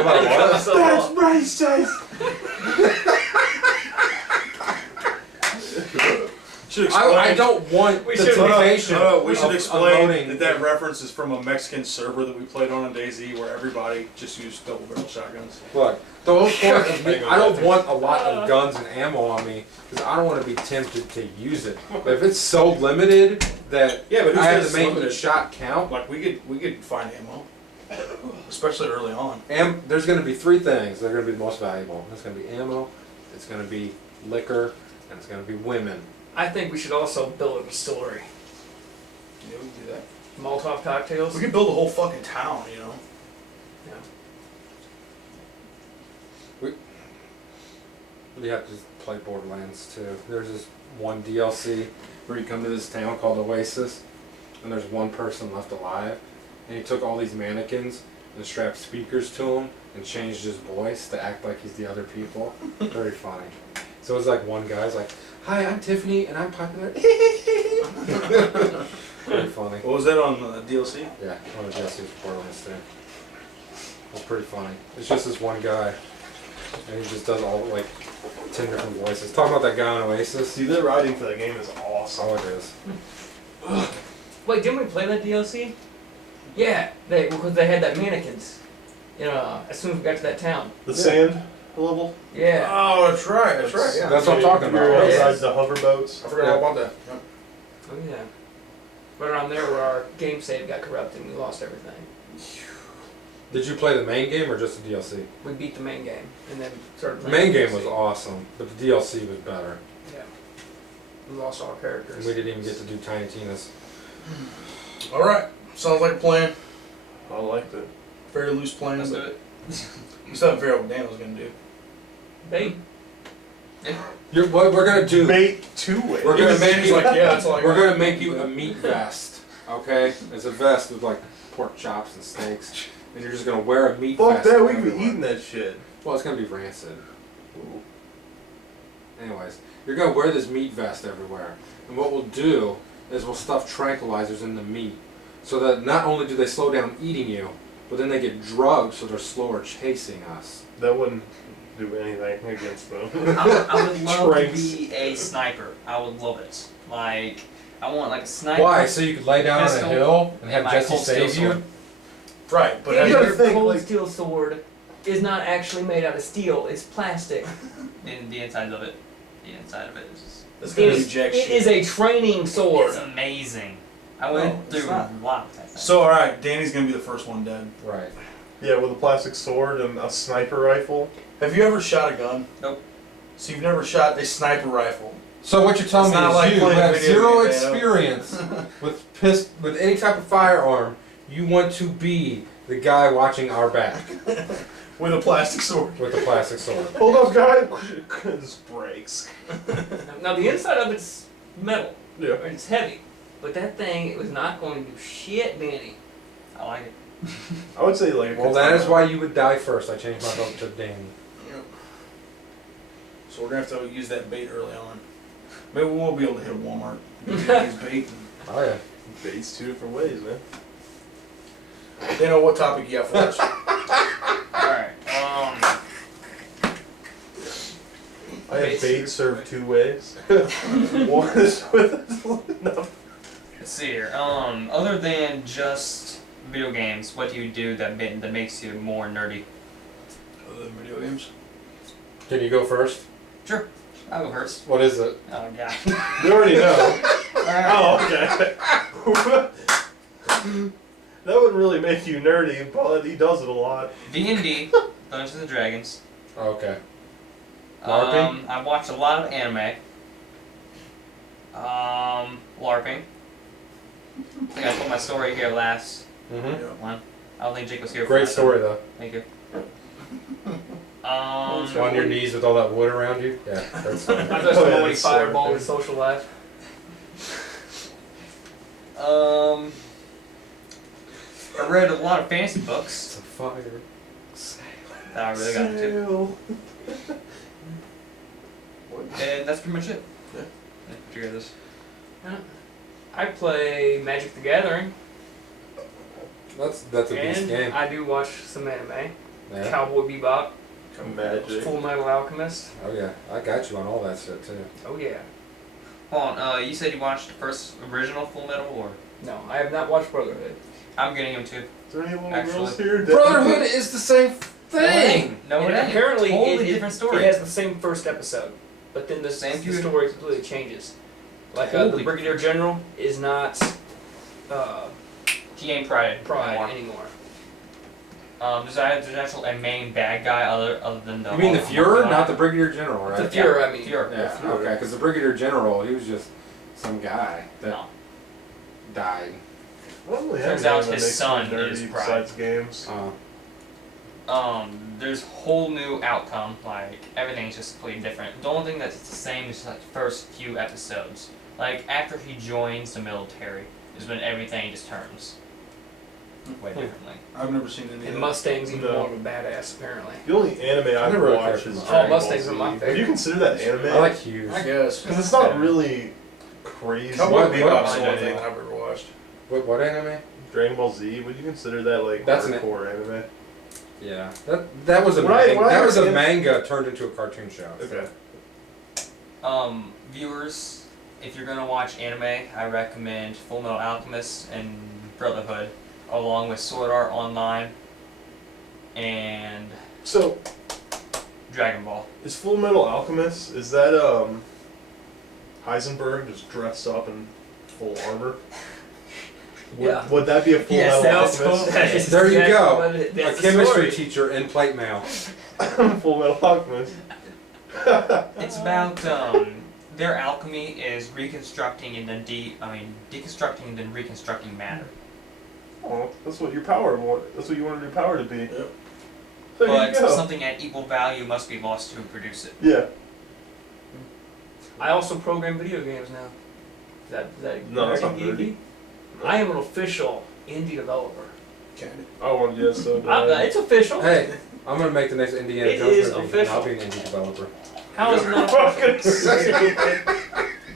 about what? That's racist! Should explain. I don't want We the should- temptation We should of explain unloading. that reference is from a Mexican server that we played on in DayZ where everybody just used double barrel shotguns. Look, the whole point of me, Hang on, I don't Matthew. want a lot of guns and ammo on me because I don't want to be tempted to use it. But if it's so limited that Yeah, but who I have says to make limited? each shot count, Like we could find ammo, especially early on. there's going to be 3 things that are going to be the most valuable. It's going to be ammo, it's going to be liquor, and it's going to be women. I think we should also build a distillery. Yeah, we could do that. Molotov cocktails. We could build a whole fucking town, Yeah. We have to play Borderlands too. There's this one DLC where you come to this town called Oasis, and there's one person left alive, and he took all these mannequins and strapped speakers to them and changed his voice to act like he's the other people. Very funny. So it's like one guy's like, "Hi, I'm Tiffany, and I'm popular." Very funny. What was that on DLC? Yeah, one of the DLCs for Borderlands 2. It's pretty funny. It's just this one guy, and he just does all like 10 different voices. Talking about that guy on Oasis. See, the writing for that game is awesome. Oh, it is. Wait, didn't we play that DLC? Yeah, because they had that mannequins. As soon as we got to that town. The sand level? Yeah. Oh, that's right. That's right. Yeah. That's what I'm talking about. You're Yeah. outside the hoverboats. I forgot all about that. Yep. Oh yeah. Right around there where our game save got corrupted and we lost everything. Did you play the main game or just the DLC? We beat the main game and then started The playing main game DLC. was awesome, but the DLC was better. Yeah. We lost all our And characters. we didn't even get to do Tiny Tina's. All right. Sounds like a plan. I liked it. Very loose plan. Let's do But it. we still haven't figured out what Dan was gonna do. Bait. What we're gonna do? Bait to it. We're gonna make He's you. like, yeah, that's all I got. We're gonna make you a meat vest. Okay, it's a vest with like pork chops and steaks, and you're just gonna wear a meat Fuck vest. that, we could be everywhere. eating that shit. Well, it's gonna be rancid. Anyways, you're gonna wear this meat vest everywhere, and what we'll do is we'll stuff tranquilizers in the meat, so that not only do they slow down eating you, but then they get drugged, so they're slower chasing us. That wouldn't do anything against them. I would love to Tranks. be a sniper. I would love it. Like, I want like a sniper. Why? So you could lay down on a Pistol hill and have my Jesse cold steel save you? sword. Right, but And you gotta your think, cold like- steel sword is not actually made out of steel, it's plastic. In the inside of it. The inside of it is just. that's It gonna be is, jack it shit. is a training sword. It's amazing. I No, went it's through not. a lot with that thing. So, all right, Danny's gonna be the first one dead. Right. Yeah, with a plastic sword and a sniper rifle. Have you ever shot a gun? Nope. So you've never shot a sniper rifle? So what you're telling It's me not is like you playing a have video zero game, Dano. experience with any type of firearm. You want to be the guy watching our back With a plastic sword. with the plastic sword. Hold up, guys. This breaks. Now the inside of it's metal, Yeah. or it's heavy, but that thing it was not going to do shit, Danny. I like it. I would say like. a Well, that is katana. why you would die first. I changed my vote to Danny. Yep. So we're gonna have to use that bait early on. Maybe we'll be able to hit a Walmart. Use bait. Oh yeah. Bait's 2 different ways, man. They know what topic you got for us. Alright, I have Bait's bait 2 served 2 ways. One is with no. let's see here. Other than just video games, what do you do that makes you more nerdy? Other than video games. Can you go first? Sure. I'll go first. What is it? Oh god. We already know. Alright. Oh, okay. That would really make you nerdy, but he does it a lot. D&D, Dungeons and Dragons. Oh, okay. LARPing? I watch a lot of anime. LARPing. I think I told my story here last Mm-hmm. one. I don't think Jake was here for Great that. story though. Thank you. On your knees with all that wood around you. Yeah, that's. I thought Oh, yeah, somebody that's fireball so his social life. I read a lot of fantasy books It's a fire. that I really got into. Sail. And that's pretty much it. Yeah. Did you hear this? I play Magic the Gathering, That's a beast and game. I do watch some anime. Yeah. Cowboy Bebop, Magic. Full Metal Alchemist. Oh yeah, I got you on all that shit too. Oh yeah. Hold on, you said you watched the first original Full Metal, or? No, I have not watched Brotherhood. I'm getting him too. Is there any little Actually. girls here? Brotherhood is the same thing. No, it And ain't. apparently Totally it, different story. It has the same first episode, but then the Same story completely changes. Like the Holy- Brigadier General is not He ain't Pride. Pride anymore. There's actually a main bad guy other than the. You mean the Fuhrer, not the Brigadier General, right? The Fuhrer, I mean. Fuhrer. Yeah. Okay, because the Brigadier General, he was just some guy that No. died. I don't really Turns have out anything that his makes me son nerdy is Pride. besides games. There's whole new outcome. Like everything's just completely different. The only thing that's the same is like the first few episodes. Like after he joins the military is when everything just turns way differently. I've never seen any of And that. Mustang's even No. more of a badass, apparently. The only anime I've never really watched cared is for Dragon Ball Mustangs Z. are my Would favorite. you consider that anime? I like Hughes. I guess. Because it's not really crazy. Cowboy What- Bebop's what- the only thing that I've ever watched. What anime? Dragon Ball Z, would you consider that like That's an- hardcore anime? Yeah. That was a When I- manga. when I That was a heard- manga turned into a cartoon show. Okay. Viewers, if you're gonna watch anime, I recommend Full Metal Alchemist and Brotherhood, along with Sword Art Online and So, Dragon Ball. is Full Metal Alchemist, is that Heisenberg just dressed up in full armor? Yeah. Would that be a Full Yes, Metal that's Alchemist? That is There you exactly go. what it- A that's the chemistry story. teacher in plate mail. Full Metal Alchemist. It's about their alchemy is reconstructing and then deconstructing and then reconstructing matter. Oh, that's what your power that's what you wanted your power to be. Yep. There But you go. something at equal value must be lost to produce it. Yeah. I also program video games now. That No, that's not nerdy geeky? I am an official indie developer. Candy. Oh, yeah, so It's official. Hey, I'm gonna make the next Indiana It Jones is movie. official. I'll be an indie developer. How is it not? fucking stupid.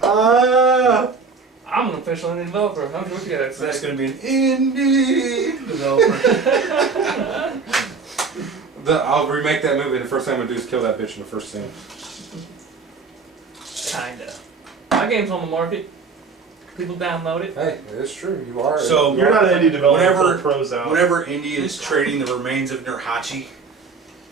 Ah. I'm an official indie developer. How much work you got So that's to going to be an indie developer. I'll remake that movie. And the first thing I'm gonna do is kill that bitch in the first scene. Kinda. My game's on the market. People download it. Hey, it's true. You are. So, You're not an indie developer Whenever- for pros out. Whenever India is trading the remains of Nurhachi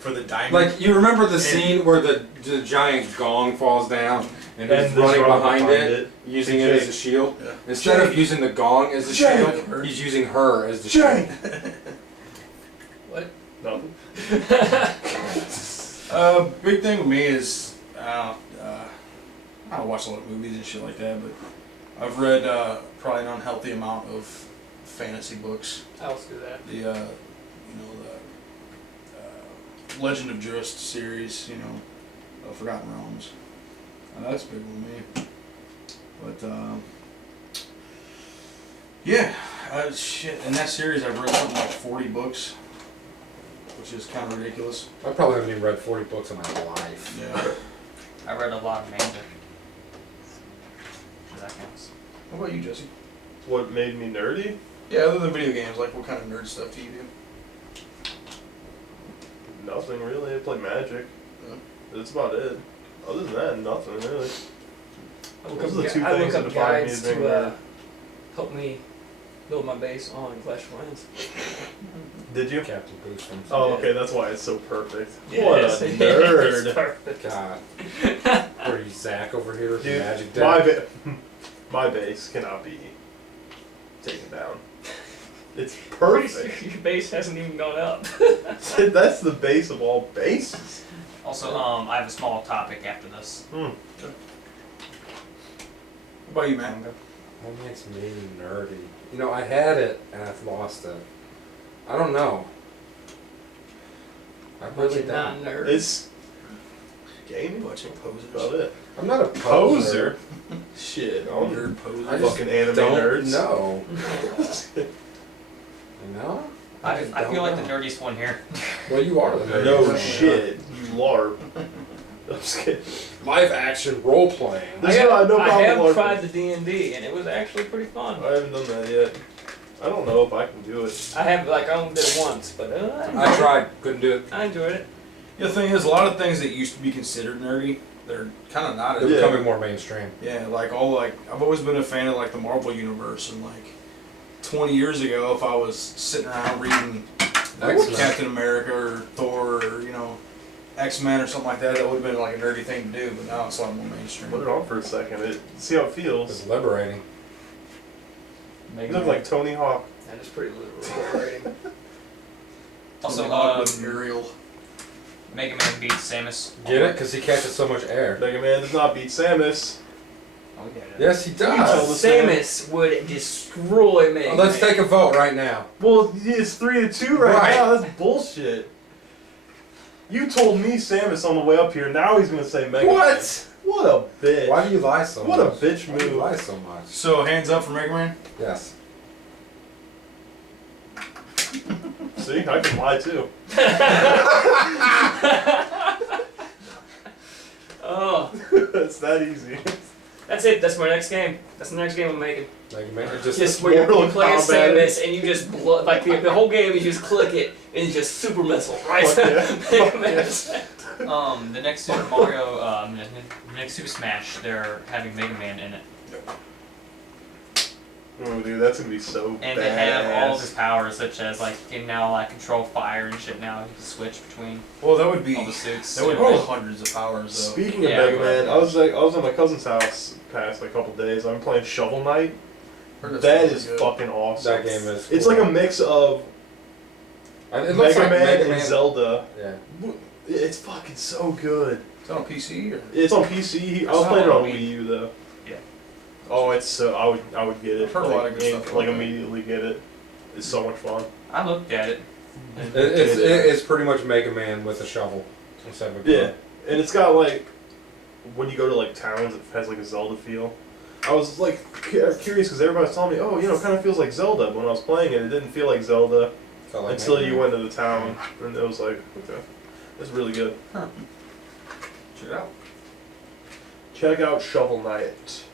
for the diamond. Like, you remember the scene where the giant gong falls down and he's And running running behind behind it, it. using Jake. it as a shield? Yeah. Instead of Jake. using the gong as a Jake. shield, he's using her as the Jake. shield. What? Nothing. Big thing with me is I don't watch a lot of movies and shit like that, but I've read probably an unhealthy amount of fantasy books. I also do that. The the Legend of Drizzt series, Forgotten Realms. That's a big one with me. But yeah, shit. In that series, I've read something like 40 books, which is kind of ridiculous. I probably haven't even read 40 books in my life. Yeah. I read a lot of manga. if that counts. What about you, Jesse? What made me nerdy? Yeah, other than video games, like what kind of nerd stuff do you do? Nothing really. I play Magic. Yeah. That's about it. Other than that, nothing really. I look Those up, are the two I look things that up define me guides as being to nerd. help me build my base on Clash of Clans. Did you? Captain Boost from Oh, okay. That's why it's so perfect. Yeah, What it's- a it's nerd! perfect. God. What are you, Zach over here with the Dude, magic my deck? my base cannot be taken down. It's Pretty sure perfect. your base hasn't even gone up. That's the base of all bases. Also, I have a small topic after this. What about you, Matt? What makes me nerdy? You know, I had it and I've lost it. I don't know. I really You're not don't. nerd. It's gaming. Bunch of posers. About it. I'm not a Poser. Shit. I'm Nerd posers. I just fucking anime don't nerds. know. You know? I just feel don't like know. the nerdiest one here. Well, you are the nerd. No shit. You LARP. I'm just kidding. Live action role playing. There's no I problem have LARPing. tried the D&D and it was actually pretty fun. I haven't done that yet. I don't know if I can do it. I have I only did it once, but I tried, couldn't do it. I enjoyed it. The thing is, a lot of things that used to be considered nerdy, they're kind of not. They're Yeah. becoming more mainstream. Yeah, like I've always been a fan of like the Marvel universe, and like 20 years ago, if I was sitting around reading X-Men. Captain America or Thor or X-Men or something like that, that would have been like a nerdy thing to do. But now it's a lot more mainstream. Put it on for a second. See how it feels. It's liberating. You look like Tony Hawk. That is pretty liberating. Also, with Ariel. Mega Man beats Samus. Get it? Because he catches so much air. Mega Man does not beat Samus. Oh, yeah. Yes, he tell does. the Samus would destroy me. Let's take a vote right now. Well, it's 3-2 right Right. now. That's bullshit. You told me Samus on the way up here. Now he's gonna say Mega Man. What? What a bitch. Why do you lie so What a much? bitch Why do you move. lie so much? So hands up for Mega Man. Yes. See, I can lie too. Oh, It's that easy. that's it. That's my next game. That's the next game I'm making. Mega Man, or Just where you Mortal play as Kombat. Samus and you just blow, like the whole game. You just click it and you just super missile right. Fuck yeah. Mega Man. The next Super Mario, the next Super Smash, they're having Mega Man in it. Oh, dude, that's gonna be so And badass. they have all of his powers, such as like you can now like control fire and shit. Now you can switch between Well, that would be all the suits. that would you know. be hundreds of powers though. Speaking of Yeah, Mega but- Man, I was at my cousin's house past like a couple days. I'm playing Shovel Knight. Heard that's That really is good. fucking awesome. That game is. It's cool. like a mix of It looks Mega like Man Mega and Man. Zelda. Yeah. It's fucking so good. Is that on PC or? It's on PC. I was It's playing it not on on Wii U though. Yeah. Oh, it's so I would get it. I've heard a lot of good stuff about Like that. immediately get it. It's so much fun. I looked at it. It's pretty much Mega Man with a shovel instead of a gun. Yeah, and it's got like when you go to like towns, it has like a Zelda feel. I was like curious because everybody's telling me, oh, it kind of feels like Zelda. But when I was playing it, it didn't feel like Zelda Felt like until Mega you Man. went to the town, and it was like, okay, it's really good. Check it out. Check out Shovel Knight.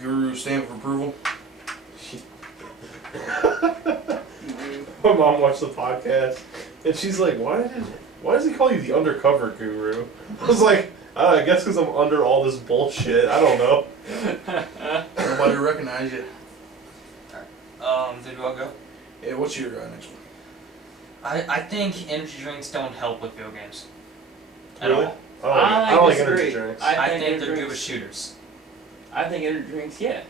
Guru stamp of approval. My mom watched the podcast, and she's like, why does he call you the undercover guru? I was like, I guess because I'm under all this bullshit. I don't know. Nobody recognize you. Did we all go? Yeah, what's your next one? I think energy drinks don't help with video games. At Really? all. I don't like disagree. energy drinks. I think energy they're good drinks- with shooters. I think energy drinks, yeah.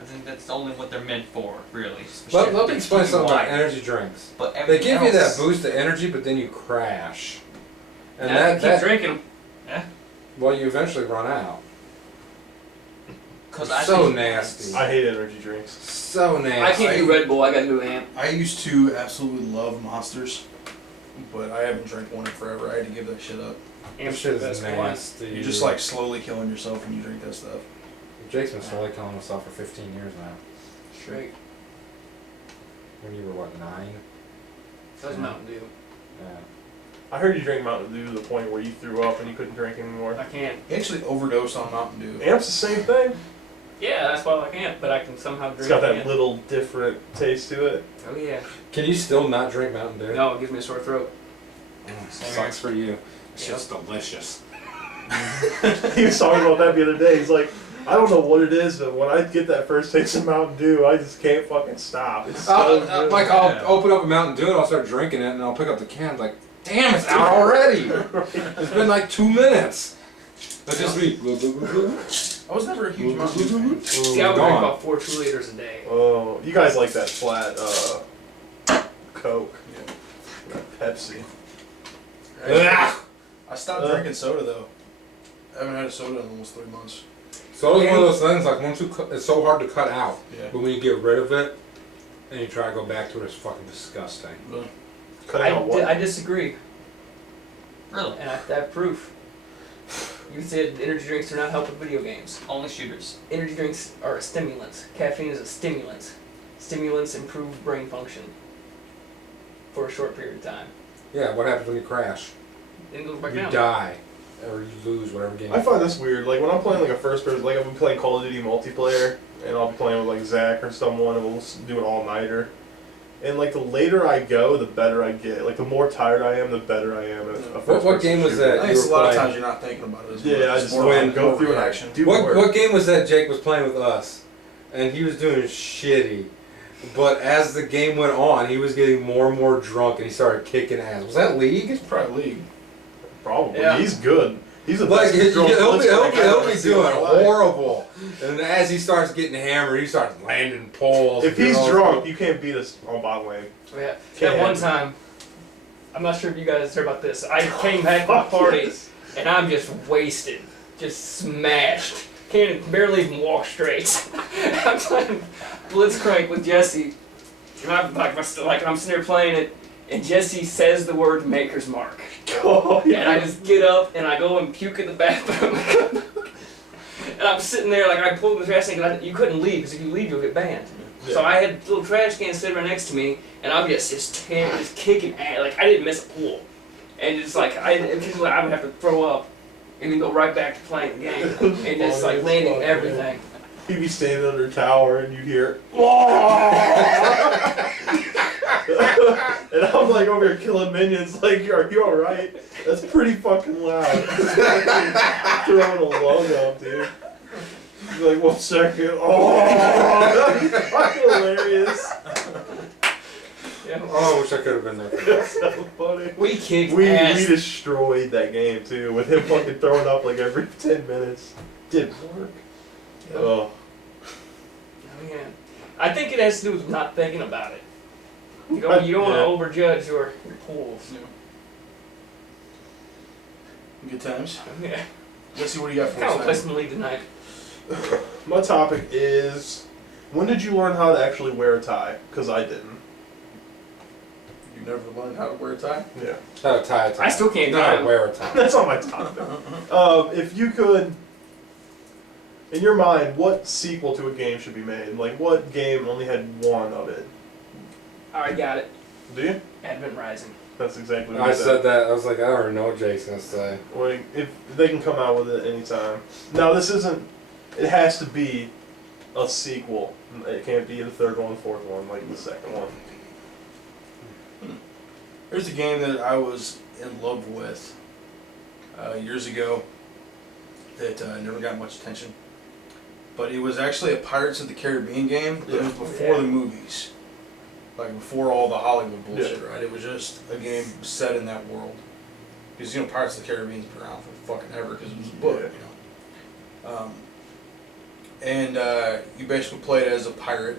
I think that's only what they're meant for, really. Let me explain something about Light. energy drinks. But They everything give you that else- boost of energy, but then you crash. And Now you keep that drinking them. well, you eventually run out. 'Cause I So think- nasty. I hate energy drinks. So nasty. I can't do Red Bull. I gotta do Amp. I used to absolutely love Monsters, but I haven't drank one in forever. I had to give that shit up. That Amp's shit the is best one. nasty. You're just like slowly killing yourself when you drink that stuff. Jake's been slowly killing himself for 15 years now. Straight. When you were what, 9? That's Mountain Dew. Yeah. I heard you drank Mountain Dew to the point where you threw up and you couldn't drink anymore. I can't. He actually overdosed on Mountain Dew. Amp's the same thing. Yeah, that's why I like Ant, but I can somehow drink It's got that Ant. little different taste to it. Oh yeah. Can you still not drink Mountain Dew? No, it gives me a sore throat. Sucks for you. It's just delicious. He was talking about that the other day. He's like, I don't know what it is, but when I get that first taste of Mountain Dew, I just can't fucking stop. It's so good. Like I'll open up a Mountain Dew and I'll start drinking it and I'll pick up the can like, damn, it's out already. It's been like 2 minutes. Let's just be. I was never a huge Mountain Dew fan. See, I would drink about 4 2 liters a day. Oh, you guys like that flat Coke, Pepsi. I stopped drinking soda though. I haven't had a soda in almost 3 months. So it's one of those things like once you it's so hard to cut out, Yeah. but when you get rid of it and you try to go back to it, it's fucking disgusting. Cutting out what? I disagree, Really? and I have proof. You said energy drinks do not help with video games. Only shooters. Energy drinks are a stimulant. Caffeine is a stimulant. Stimulants improve brain function for a short period of time. Yeah, what happens when you crash? Then it goes back You down. die. Or you lose whatever game. I find this weird. Like when I'm playing like a first person, like I've been playing Call of Duty multiplayer, and I'll be playing with like Zach or someone, and we'll do an all-nighter. And like the later I go, the better I get. Like the more tired I am, the better I am. At a What game was that? I think it's a lot of times you're not thinking about it as much. Yeah, I It's just more when like go through and reaction. do What work. what game was that Jake was playing with us? And he was doing shitty. But as the game went on, he was getting more and more drunk and he started kicking ass. Was that League? It's probably League. Probably. Yeah. He's good. He's the Like best. he'll be Blitzcrank doing I've ever seen. horrible. And as he starts getting hammered, he starts landing poles. If he's drunk, you can't beat us on bot lane. Yeah. Can't That one handle time, I'm not sure if you guys heard about this. I came back from a party and I'm just wasted, just smashed. Can't barely even walk straight. I'm playing Blitzcrank with Jesse, and I'm I'm sitting there playing it, and Jesse says the word "Maker's Mark," Oh, and I just get up and I go and puke in the bathroom. And I'm sitting there like I pulled the trash can because you couldn't leave because if you leave you'll get banned. So I had a little trash can sitting right next to me, and I'm just kicking ass. Like I didn't miss a pull, and it's like I would have to throw up, and then go right back to playing the game, and just like landing everything. He'd be standing under a tower and you'd hear, and I'm like over here killing minions. Like, are you alright? That's pretty fucking loud. Throwing a lung up, dude. He's like, 1 second. Oh, that's fucking hilarious. Yeah. Oh, I wish I could have been there. That's so funny. We kicked We ass. destroyed that game too, with him fucking throwing up like every 10 minutes. Didn't work. Oh. Oh, yeah. I think it has to do with not thinking about it. You don't want to overjudge your pulls. Good times. Yeah. Let's see what do you got for Kind of us place in the league tonight. My topic is, when did you learn how to actually wear a tie? Because I didn't. You never learned how to wear a tie? Yeah. How to tie a tie. I still can't know how tie to it. wear a tie. That's not my topic. If you could, in your mind, what sequel to a game should be made? Like, what game only had one of it? I got it. Do you? Advent Rising. That's exactly what I you said that. I was like, I don't already know what Jake's gonna say. Like, if they can come out with it anytime. Now, this isn't. It has to be a sequel. It can't be the third one, fourth one, like the second one. There's a game that I was in love with years ago that never got much attention. But it was actually a Pirates of the Caribbean game, but it was before the movies. Like before all the Hollywood bullshit, right? It was just a game set in that world. Because, you know, Pirates of the Caribbean's been around for fucking ever because it was a book, you know. And you basically played as a pirate.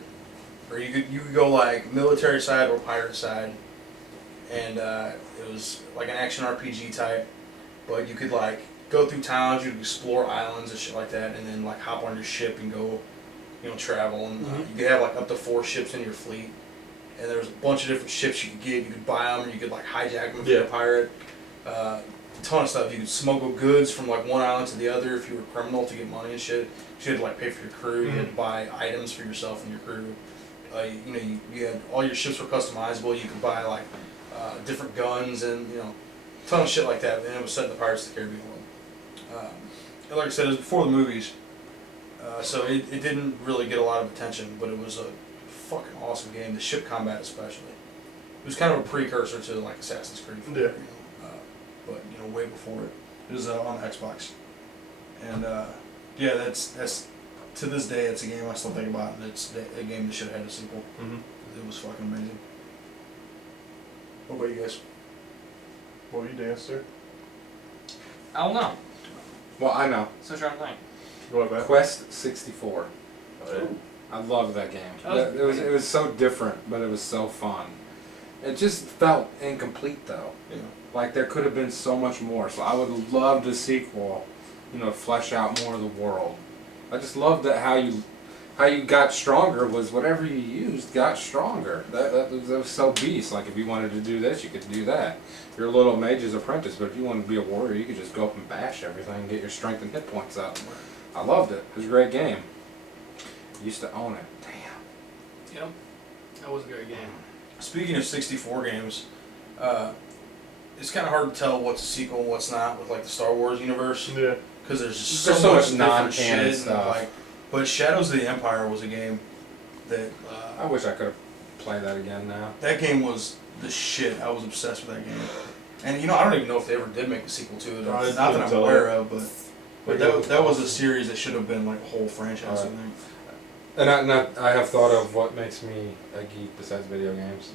Or you could go like military side or pirate side. And it was like an action RPG type. But you could like go through towns, you could explore islands and shit like that, and then like hop on your ship and go, you know, travel. And you could have like up to 4 ships in your fleet. And there was a bunch of different ships you could get. You could buy them, or you could like hijack them if you're a pirate. A ton of stuff. You could smuggle goods from like one island to the other if you were a criminal to get money and shit. You had to like pay for your crew. You had to buy items for yourself and your crew. You know, you had all your ships were customizable. You could buy like different guns and, you know, a ton of shit like that. And it was set in the Pirates of the Caribbean world. And like I said, it was before the movies. So it didn't really get a lot of attention, but it was a fucking awesome game. The ship combat especially. It was kind of a precursor to like Assassin's Creed. Yeah. But way before it. It was on the Xbox. And yeah, that's to this day it's a game I still think about, and it's a game that should have had a sequel. Mm-hmm. It was fucking amazing. What about you guys? What were you doing, sir? I don't know. Well, I know. So trying to think. Go ahead, Quest 64. Oh, yeah. I love that game. That was It was so different, but it was so fun. It just felt incomplete though. Yeah. Like there could have been so much more. So I would love the sequel, flesh out more of the world. I just loved that how you got stronger was whatever you used got stronger. That was so beast. Like if you wanted to do this, you could do that. You're a little mage's apprentice, but if you wanted to be a warrior, you could just go up and bash everything and get your strength and hit points up. I loved it. It was a great game. Used to own it. Damn. Yep. That was a great game. Speaking of 64 games, it's kind of hard to tell what's a sequel and what's not with like the Star Wars universe, Yeah. because there's just There's so much different non-canon shit, stuff. But Shadows of the Empire was a game that I wish I could have played that again now. that game was the shit. I was obsessed with that game, and I don't even know if they ever did make a sequel to it. I Not that couldn't I'm tell aware you. of, but that was a series that should have been like a whole franchise. I Alright. think. And I have thought of what makes me a geek besides video games.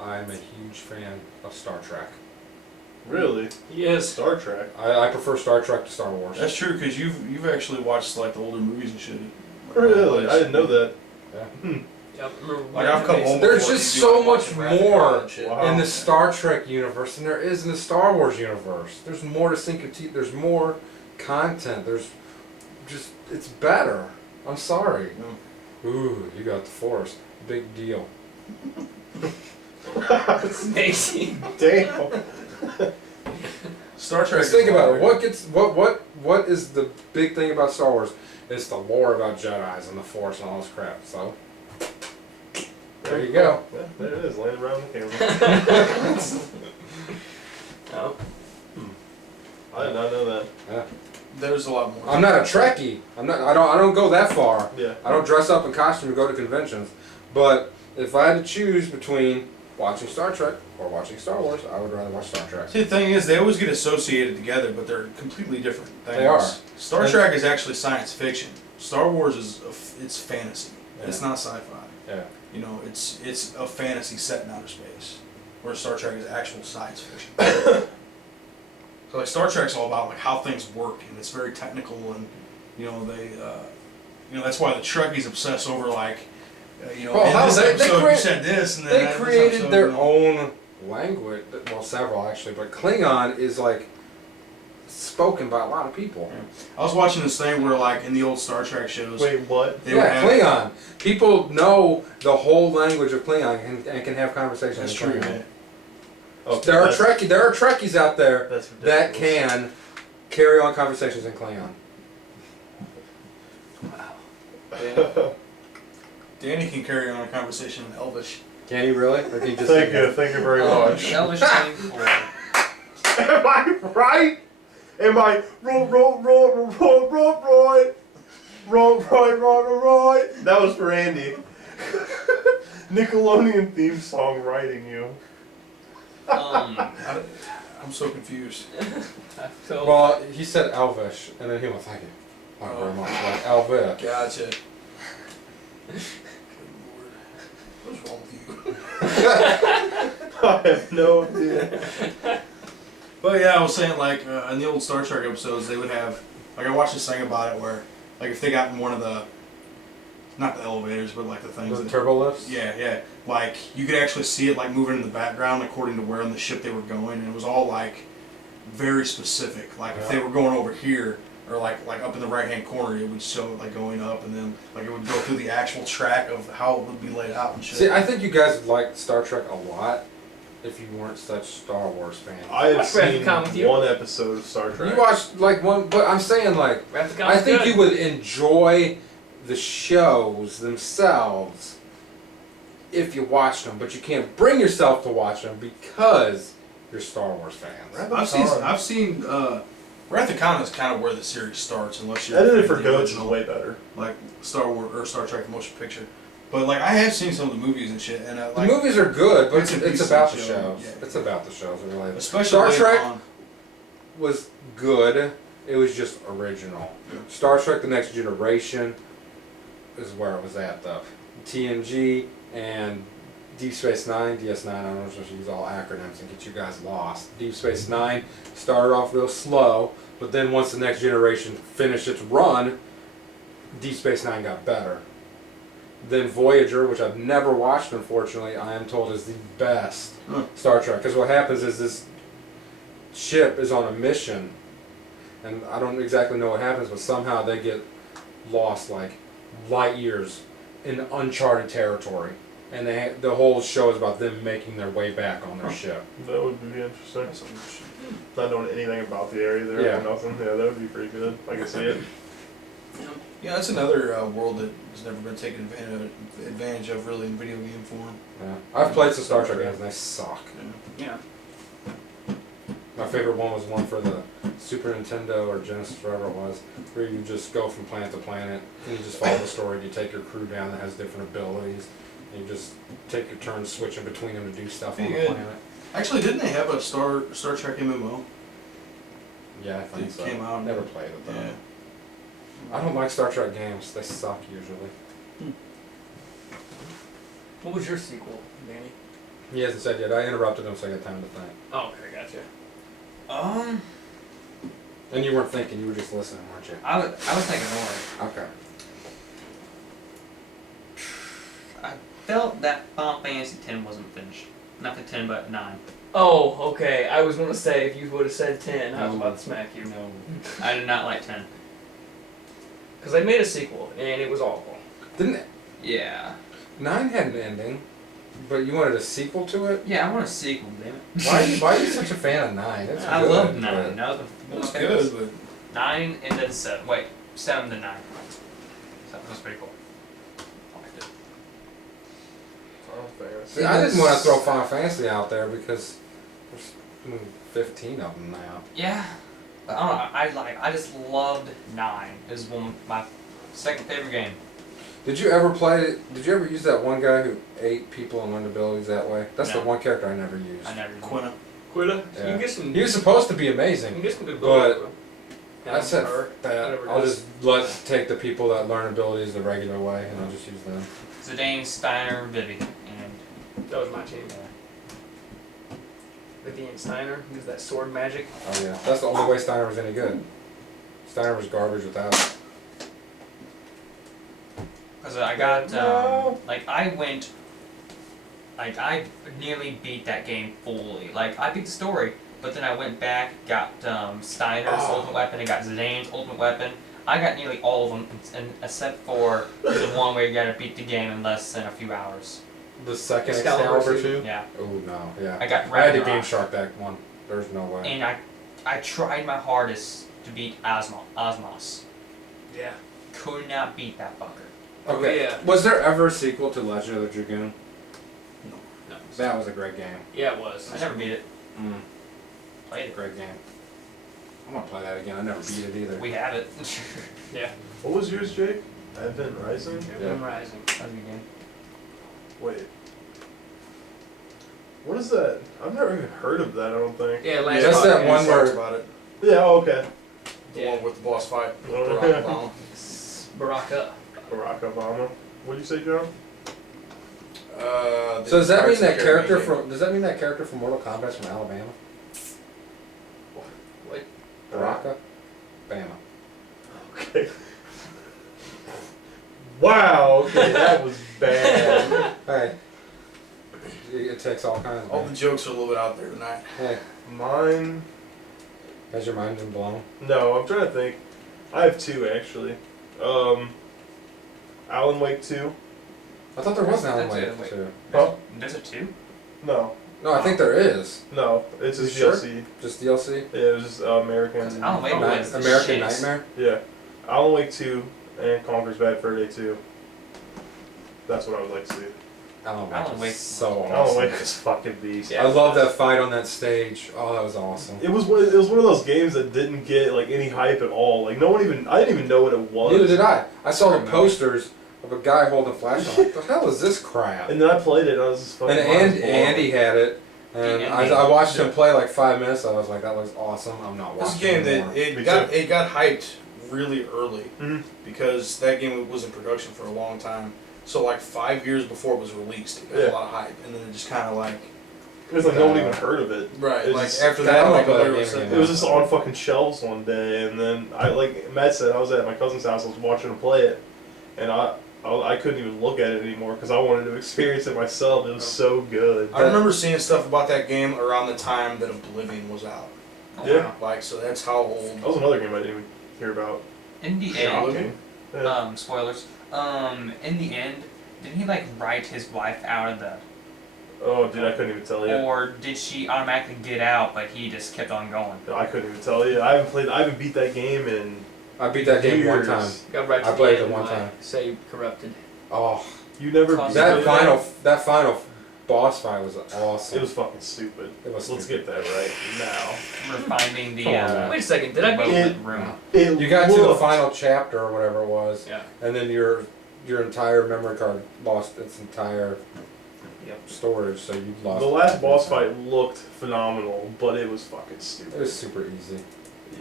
I'm a huge fan of Star Trek. Really? Yes. Star Trek. I prefer Star Trek to Star Wars. That's true, because you've actually watched like the older movies and shit. Really? I didn't know that. Yep. Like I've come home. There's before just you so do, like, much Wrath of more God and shit. Wow. in the Star Trek universe than there is in the Star Wars universe. There's more to sink your teeth. There's more content. There's just it's better. I'm sorry. Ooh, you got the Force. Big deal. Stacy. Damn. Star Trek. Just think about it. What is the big thing about Star Wars? It's the lore about Jedis and the Force and all this crap. So there you go. Yeah, there it is, laying around the camera. Oh. I did not know that. Yeah. There's a lot more. I'm not a Trekkie. I don't go that far. Yeah. I don't dress up in costume and go to conventions. But if I had to choose between watching Star Trek or watching Star Wars, I would rather watch Star Trek. See, the thing is, they always get associated together, but they're completely different things. They are. Star And- Trek is actually science fiction. Star Wars is it's fantasy. Yeah. It's not sci-fi. Yeah. It's a fantasy set in outer space, where Star Trek is actual science fiction. So like Star Trek's all about like how things work, and it's very technical, and they that's why the Trekkies obsess over like Well, in how this they episode you create- said this, and then They that- this created episode, their own language. Well, several actually, but Klingon is like spoken by a lot of people. I was watching this thing where like in the old Star Trek shows, Wait, what? they would Yeah, have, Klingon. People know the whole language of Klingon and can have conversations. That's in true. Klingon. Man. Okay, There are that's- Trekkies out there That's that ridiculous. can carry on conversations in Klingon. Danny can carry on a conversation in Elvish. Can he really? Or can he just Thank you very much. Elvish name for Am I right? Am I right? That was for Andy. Nickelodeon theme song writing you. I'm so confused. So. Well, he said Elvish, and then he went, thank you. Thank you very much. Like Elvish. Gotcha. Good Lord. What's wrong with you? I have no idea. But yeah, I was saying like in the old Star Trek episodes, they would have like I watched this thing about it where like if they got in one of the not the elevators but like the things The that, turbo lifts? yeah like you could actually see it like moving in the background according to where on the ship they were going, and it was all like very specific. Like if they were going over here or like up in the right hand corner, it would show it like going up, and then like it would go through the actual track of how it would be laid out and shit. See, I think you guys would like Star Trek a lot if you weren't such Star Wars fans. I have I'd rather seen come with you. one episode of Star Trek. You watched like one, but I'm saying like, I think you would enjoy the shows themselves if you watched them, but you can't bring yourself to watch them because you're Star Wars fans. I've seen Wrath of Khan is kind of where the series starts, unless you're Edited for the goats is original, way better. like Star Wars or Star Trek motion picture. But like I have seen some of the movies and shit, and The like movies are good, but It's a it's decent about the show, shows. yeah. It's about the shows, really. especially Star later Trek on. was good. It was just original. Yeah. Star Trek: The Next Generation is where it was at, though. TNG and Deep Space Nine, DS9. I don't know if I should use all acronyms and get you guys lost. Deep Space Nine started off real slow, but then once The Next Generation finished its run, Deep Space Nine got better. Then Voyager, which I've never watched, unfortunately, I am told is the best Star Trek. Because what happens is this ship is on a mission, and I don't exactly know what happens, but somehow they get lost like light years in uncharted territory. And the whole show is about them making their way back on their ship. That would be interesting. That's some shit. Not knowing anything about the area there Yeah. or nothing. Yeah, that would be pretty good. I can see it. Yeah, that's another world that has never been taken advantage of really in video game form. Yeah. I've played some Star Trek games and they suck. Yeah. My favorite one was one for the Super Nintendo or Genesis, whatever it was, where you just go from planet to planet and you just follow the story. You take your crew down that has different abilities, and you just take your turn switching between them to do stuff on the Yeah. planet. Actually, didn't they have a Star Trek MMO? Yeah, I think It so. came out. Never played it though. Yeah. I don't like Star Trek games. They suck usually. What was your sequel, Danny? He hasn't said yet. I interrupted him so I got time to think. Oh, okay, gotcha. And you weren't thinking. You were just listening, weren't you? I was thinking more. Okay. I felt that Final Fantasy X wasn't finished. Not the 10, but 9. Oh, okay. I was gonna say if you would have said 10, I was about to smack you. No, I did not like 10. Because they made a sequel and it was awful. Didn't Yeah. 9 had an ending, but you wanted a sequel to it? Yeah, I want a sequel, damn it. Why are you such a fan of 9? It's I good, love but- 9. That was It was my favorite. good, 9 and then 7. Wait, 7 to 9. So that was pretty cool. I liked it. Final Fantasy. See, I didn't want to throw Final Fantasy out there because there's 15 of them now. Yeah. But I don't know, I just loved 9. It was one of my second favorite game. Did you ever play? Did you ever use that one guy who ate people and learned abilities that way? That's the No. one character I never used. I never but did. Quina. Quilla? You Yeah. can get some. He was supposed to be You amazing. can get some good But bullets. I said Or that whatever it I'll is. just take the people that learn abilities the regular way, and I'll just use them. Zidane, Steiner, Vivi, and That was my team. Vivian Steiner, use that sword magic. Oh yeah, that's the only way Steiner was any good. Steiner was garbage without it. because I got No. like I went, like I nearly beat that game fully. Like I beat the story, but then I went back, got Steiner's Oh. ultimate weapon, and got Zidane's ultimate weapon. I got nearly all of them, and except for the one where you gotta beat the game in less than a few hours. The second Excalibur Excalibur too? 2? Yeah, Oh no, yeah. I got I had to Ragnarok. Game Shark that one. There's no way. And I tried my hardest to beat Osmos. Yeah. Could not beat that fucker. Okay. Yeah. Was there ever a sequel to Legend of the Dragoon? No. That was a great game. Yeah, it was. I never beat it. Played it. Great game. I'm gonna play that again. I never beat it either. We have it. Yeah. What was yours, Jake? Advent Rising? Moon Rising. That's a good game. Wait. What is that? I've never even heard of that, I don't think. Yeah, last That's that podcast. one We where- talked about it. Yeah, oh, okay. The Yeah. one with the boss fight. Oh, Barack yeah. Obama. Baraka. Barack Obama. What'd you say, John? So does that mean Pirates of the that character Caribbean. from Mortal Kombat's from Alabama? What? Baraka? Bama. Okay. Wow, okay, that was bad. Hey. It takes all kinds All of the jokes are a little bit out there tonight. Hey, Mine. has your mind been blown? No, I'm trying to think. I have two actually. Alan Wake 2. I thought there was an Alan That's it, Wake wait. too. Huh? There's a 2? No, No, I think there is. no, it's You just sure? DLC. Just DLC? Yeah, it was just American. Because Alan Wake Night- was the American shits. Nightmare? Yeah, Alan Wake 2 and Conker's Bad Fur Day 2. That's what I would like to see. Alan Alan Wake Wake is so Alan awesome. Wake is fucking beast. Yeah. I love that fight on that stage. Oh, that was awesome. It was one of those games that didn't get like any hype at all. Like I didn't even know what it was. Neither did I. I saw the Remember. posters of a guy holding a flashlight. Like, the hell is this crap? And then I played it and I was just fucking. And Andy had it, and Andy. I watched him play like 5 minutes. I was like, that looks awesome. I'm not This watching game anymore. that it got hyped really early Mhm. because that game was in production for a long time. So like 5 years before it was released, it got Yeah. a lot of hype, and then it just kind of like It's like no one even heard of it. right It like just- after I that don't like play that everybody game said, anymore. It was just on fucking shelves one day, and then like Matt said, I was at my cousin's house. I was watching him play it, and I couldn't even look at it anymore because I wanted to experience it myself. It was so good. I remember seeing stuff about that game around the time that Oblivion was out. Oh, Yeah. wow. Like so that's how old. That was another game I didn't even hear about. In the Shocking. end, Yeah. spoilers. In the end, didn't he like write his wife out of the, Oh, dude, I couldn't even tell you. or did she automatically get out, but he just kept on going? I couldn't even tell you. I haven't beat that game in I beat that game one years. time. Got right to I the played end it one and time. Say corrupted. Oh, You never That beat that it. final boss fight was awesome. It was fucking stupid. It was Let's stupid. get that right now. We're finding the Come on, man. Wait a second, did I beat It- it? room. You got to the looked- final chapter or whatever it was, Yeah. and then your entire memory card lost its entire Yep. storage, so you lost. The last boss fight looked phenomenal, but it was fucking It stupid. was super easy.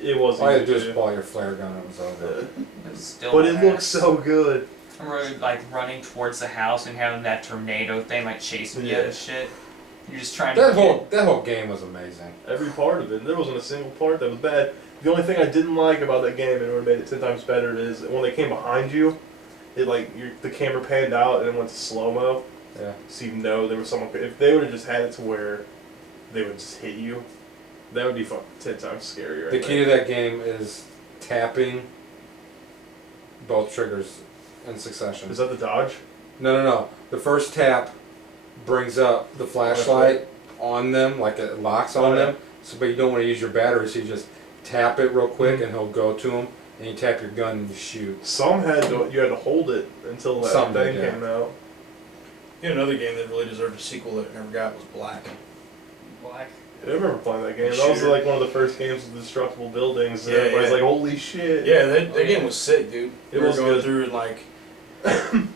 It was. All you had to do easy was to pull out your flare gun and it was over. do. It was still But it badass. looks so good. I remember like running towards the house and having that tornado thing like chasing you Yeah. and shit. You're just trying That to whole game was amazing. Every part of it. There wasn't a single part that was bad. The only thing I didn't like about that game, and it would have made it 10 times better, is when they came behind you, it like the camera panned out and it went to slow mo. Yeah. So you know there was someone. If they would have just had it to where they would just hit you, that would be fucking 10 times scarier. The key to that game is tapping both triggers in succession. Is that the dodge? No. The first tap brings up the flashlight on them, like it locks on Oh, yeah. them. So, but you don't want to use your battery, so you just tap it real quick, and he'll go to them. And you tap your gun and you shoot. Some you had to hold it until that Some thing did, yeah. came out. You know, another game that really deserved a sequel that it never got was Black. Black. I remember playing that game. That was Shooter. like one of the first games with destructible buildings. And Yeah, everybody's yeah. like, "Holy shit!" Yeah, that Oh, yeah. game was sick, dude. It We was were going good. through and like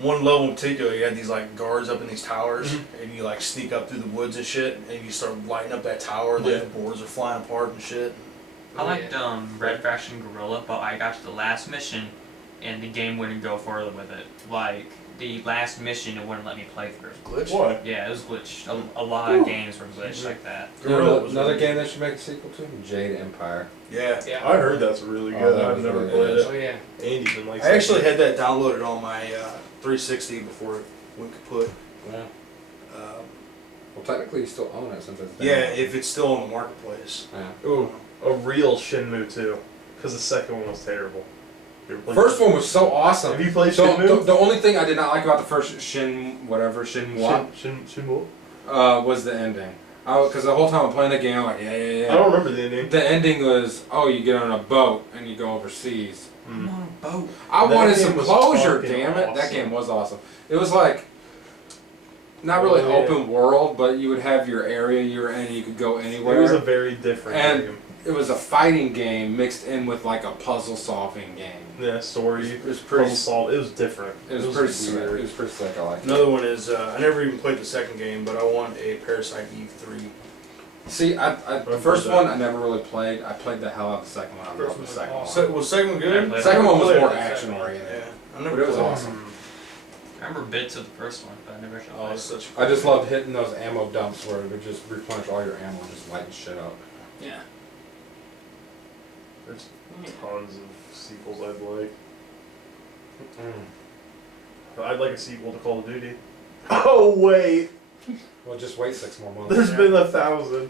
one level in particular, you had these like guards up in these towers, Mm-hmm. and you like sneak up through the woods and shit, and you start lighting up that tower, and like Yeah. the boards are flying apart and shit. I liked Red Faction Guerrilla, but I got to the last mission and the game wouldn't go further with it. Like the last mission, it wouldn't let me play through. Glitch. Why? Yeah, it was glitched. A lot of games were glitched like that. You know, Guerrilla was another really game they should make a sequel to? Jade Empire. Yeah. Yeah. I heard that's really Oh, good. that I've was never really played good. Oh it. yeah. Andy didn't like. I actually had that downloaded on my 360 before it went kaput. Yeah. Um, Well, technically you still own it since it's down. yeah, if it's still on the marketplace. Yeah. Ooh, a real Shenmue 2, because the second one was terrible. You ever played First that? one was so awesome. Have you played So Shenmue? the only thing I did not like about the first Shenmue Shenmue? was the ending. Because the whole time I'm playing the game, I'm like, yeah. I don't remember the ending. The ending was, you get on a boat and you go overseas. I'm on a boat. I That wanted game some was closure, fucking damn it. That awesome. game was awesome. It was like, not really Oh, yeah. open world, but you would have your area you're in and you could go anywhere. It was a very different And- game. It was a fighting game mixed in with like a puzzle solving game. Yeah, story. It was pretty. Puzzle solve. It was different. It was pretty sick. It was pretty sick. I liked it. Another one is I never even played the second game, but I want a Parasite Eve 3. See, the I've first heard one I never really played. I played the hell out of the second one. I First loved the one was second one. awesome. So, was the second one I good? played The second one was Played more it. action oriented. Yeah, I never But it was played it. awesome. I remember bits of the first one, but I never actually Oh, played it's it. such. I just loved hitting those ammo dumps where it would just replenish all your ammo and just lighten shit up. Yeah. There's tons of sequels I'd like. I'd like a sequel to Call of Duty. Oh wait, Well, just wait 6 more months. there's been 1,000.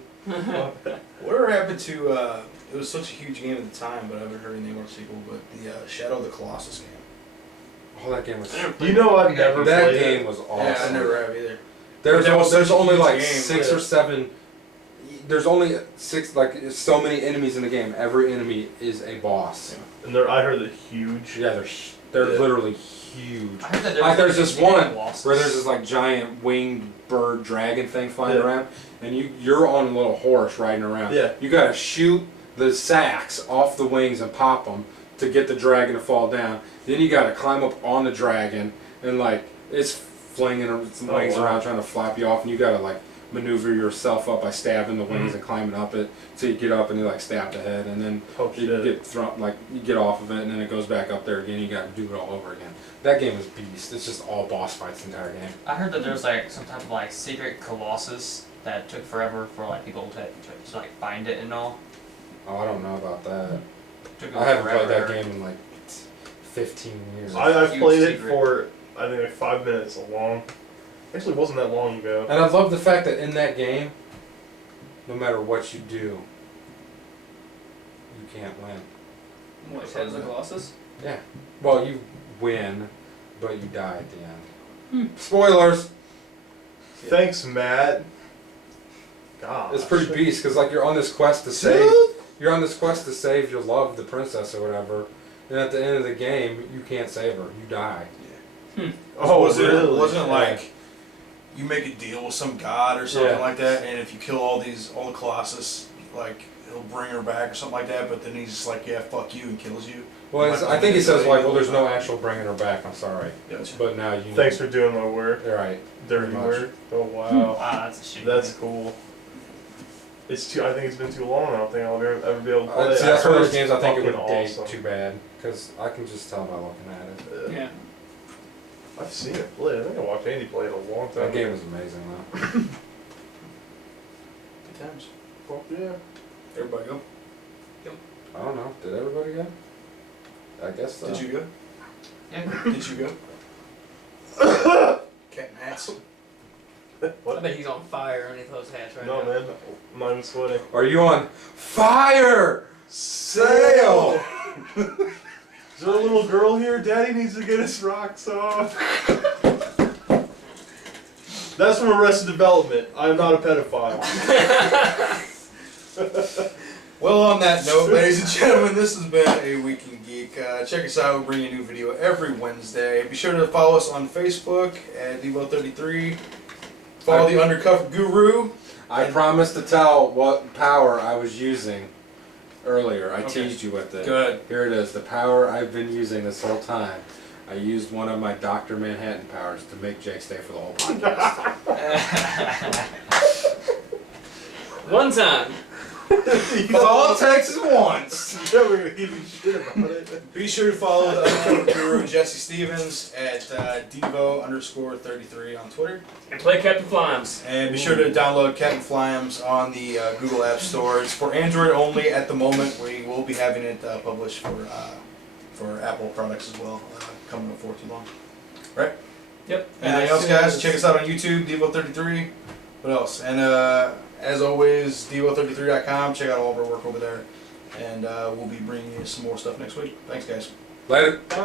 Whatever happened to? It was such a huge game at the time, but I haven't heard any more sequel. But the Shadow of the Colossus game. Oh, that game was. You know I've never That played game it. was awesome. Yeah, I never have either. There's That was there's such a only huge like game, 6 yeah. or 7. There's only 6, like so many enemies in the game. Every enemy is a boss. And I heard they're huge. Yeah, they're They're Yeah. literally huge. I heard that Like there's this one Colossus. where there's this like giant winged bird dragon thing flying Yeah. around, and you're on a little horse riding around. Yeah. You gotta shoot the sacks off the wings and pop them to get the dragon to fall down. Then you gotta climb up on the dragon and like it's flinging its wings wow. around trying to flap you off, and you gotta like maneuver yourself up by stabbing the wings and climbing up it so you get up and you like stab the head, and then Oh you shit. get thrown, like you get off of it, and then it goes back up there again. You got to do it all over again. That game is beast. It's just all boss fights the entire game. I heard that there's like some type of like secret Colossus that took forever for like people to like find it and all. Oh, I don't know about that. Took I haven't played that forever. game in like 15 years. I've Huge played it secret. for I think like 5 minutes long. Actually, it wasn't that long ago. And I love the fact that in that game, no matter what you do, you can't win. What, Shadows of the Colossus? Yeah. Well, you win, but you die at the end. Spoilers. Thanks, Matt. God. It's pretty beast because like you're on this quest to save. You're on this quest to save your love, the princess or whatever. And at the end of the game, you can't save her. You die. Oh, wasn't really? it? Wasn't it Yeah. like you make a deal with some god or something Yeah. like that, and if you kill all the Colossus, like he'll bring her back or something like that. But then he's just like, yeah, fuck you, and kills you. Well, I think he says like, well, there's no actual bringing her back. I'm sorry, Gotcha. but now you. Thanks for doing my work. All right. Dirty Pretty much. work. Oh wow. Wow, that's a shit. That's cool. It's too. I think it's been too long. I don't think I'll ever be able to play it. See, that's one of those It's games I think it would fucking date awesome. too bad because I can just tell by looking at it. Yeah. I've seen it play. I think I watched Andy play it a long time. That game ago. is amazing though. Good times. Fuck yeah. Everybody go. I don't know. Did everybody go? I guess so. Did you go? Yeah. Did you go? Cat and hats. I What? bet he's on fire underneath those hats right No, now. man. I'm not even sweating. Are you on fire sale? Is there a little girl here? Daddy needs to get his rocks off. That's from Arrested Development. I'm not a pedophile. Well, on that note, ladies and gentlemen, this has been a Week in Geek. Check us out. We bring you a new video every Wednesday. Be sure to follow us on Facebook at Devo33. Follow the Undercover Guru. I promised to tell what power I was using earlier. I Okay. teased you with it. Good. Here it is. The power I've been using this whole time. I used one of my Dr. Manhattan powers to make Jake stay for the whole podcast. One time. All it takes is once. Yeah, we're gonna give you shit about it. Be sure to follow the Undercover Guru Jesse Stevens at Devo_33 on Twitter. And play Captain Flimes. And be sure to download Captain Flimes on the Google App Store. It's for Android only at the moment. We will be having it published for Apple products as well, coming up for too long. Right? Yep. Anything else, guys? Check us out on YouTube, Devo33. What else? And as always, Devo33.com. Check out all of our work over there. And we'll be bringing you some more stuff next week. Thanks, guys. Later. Bye.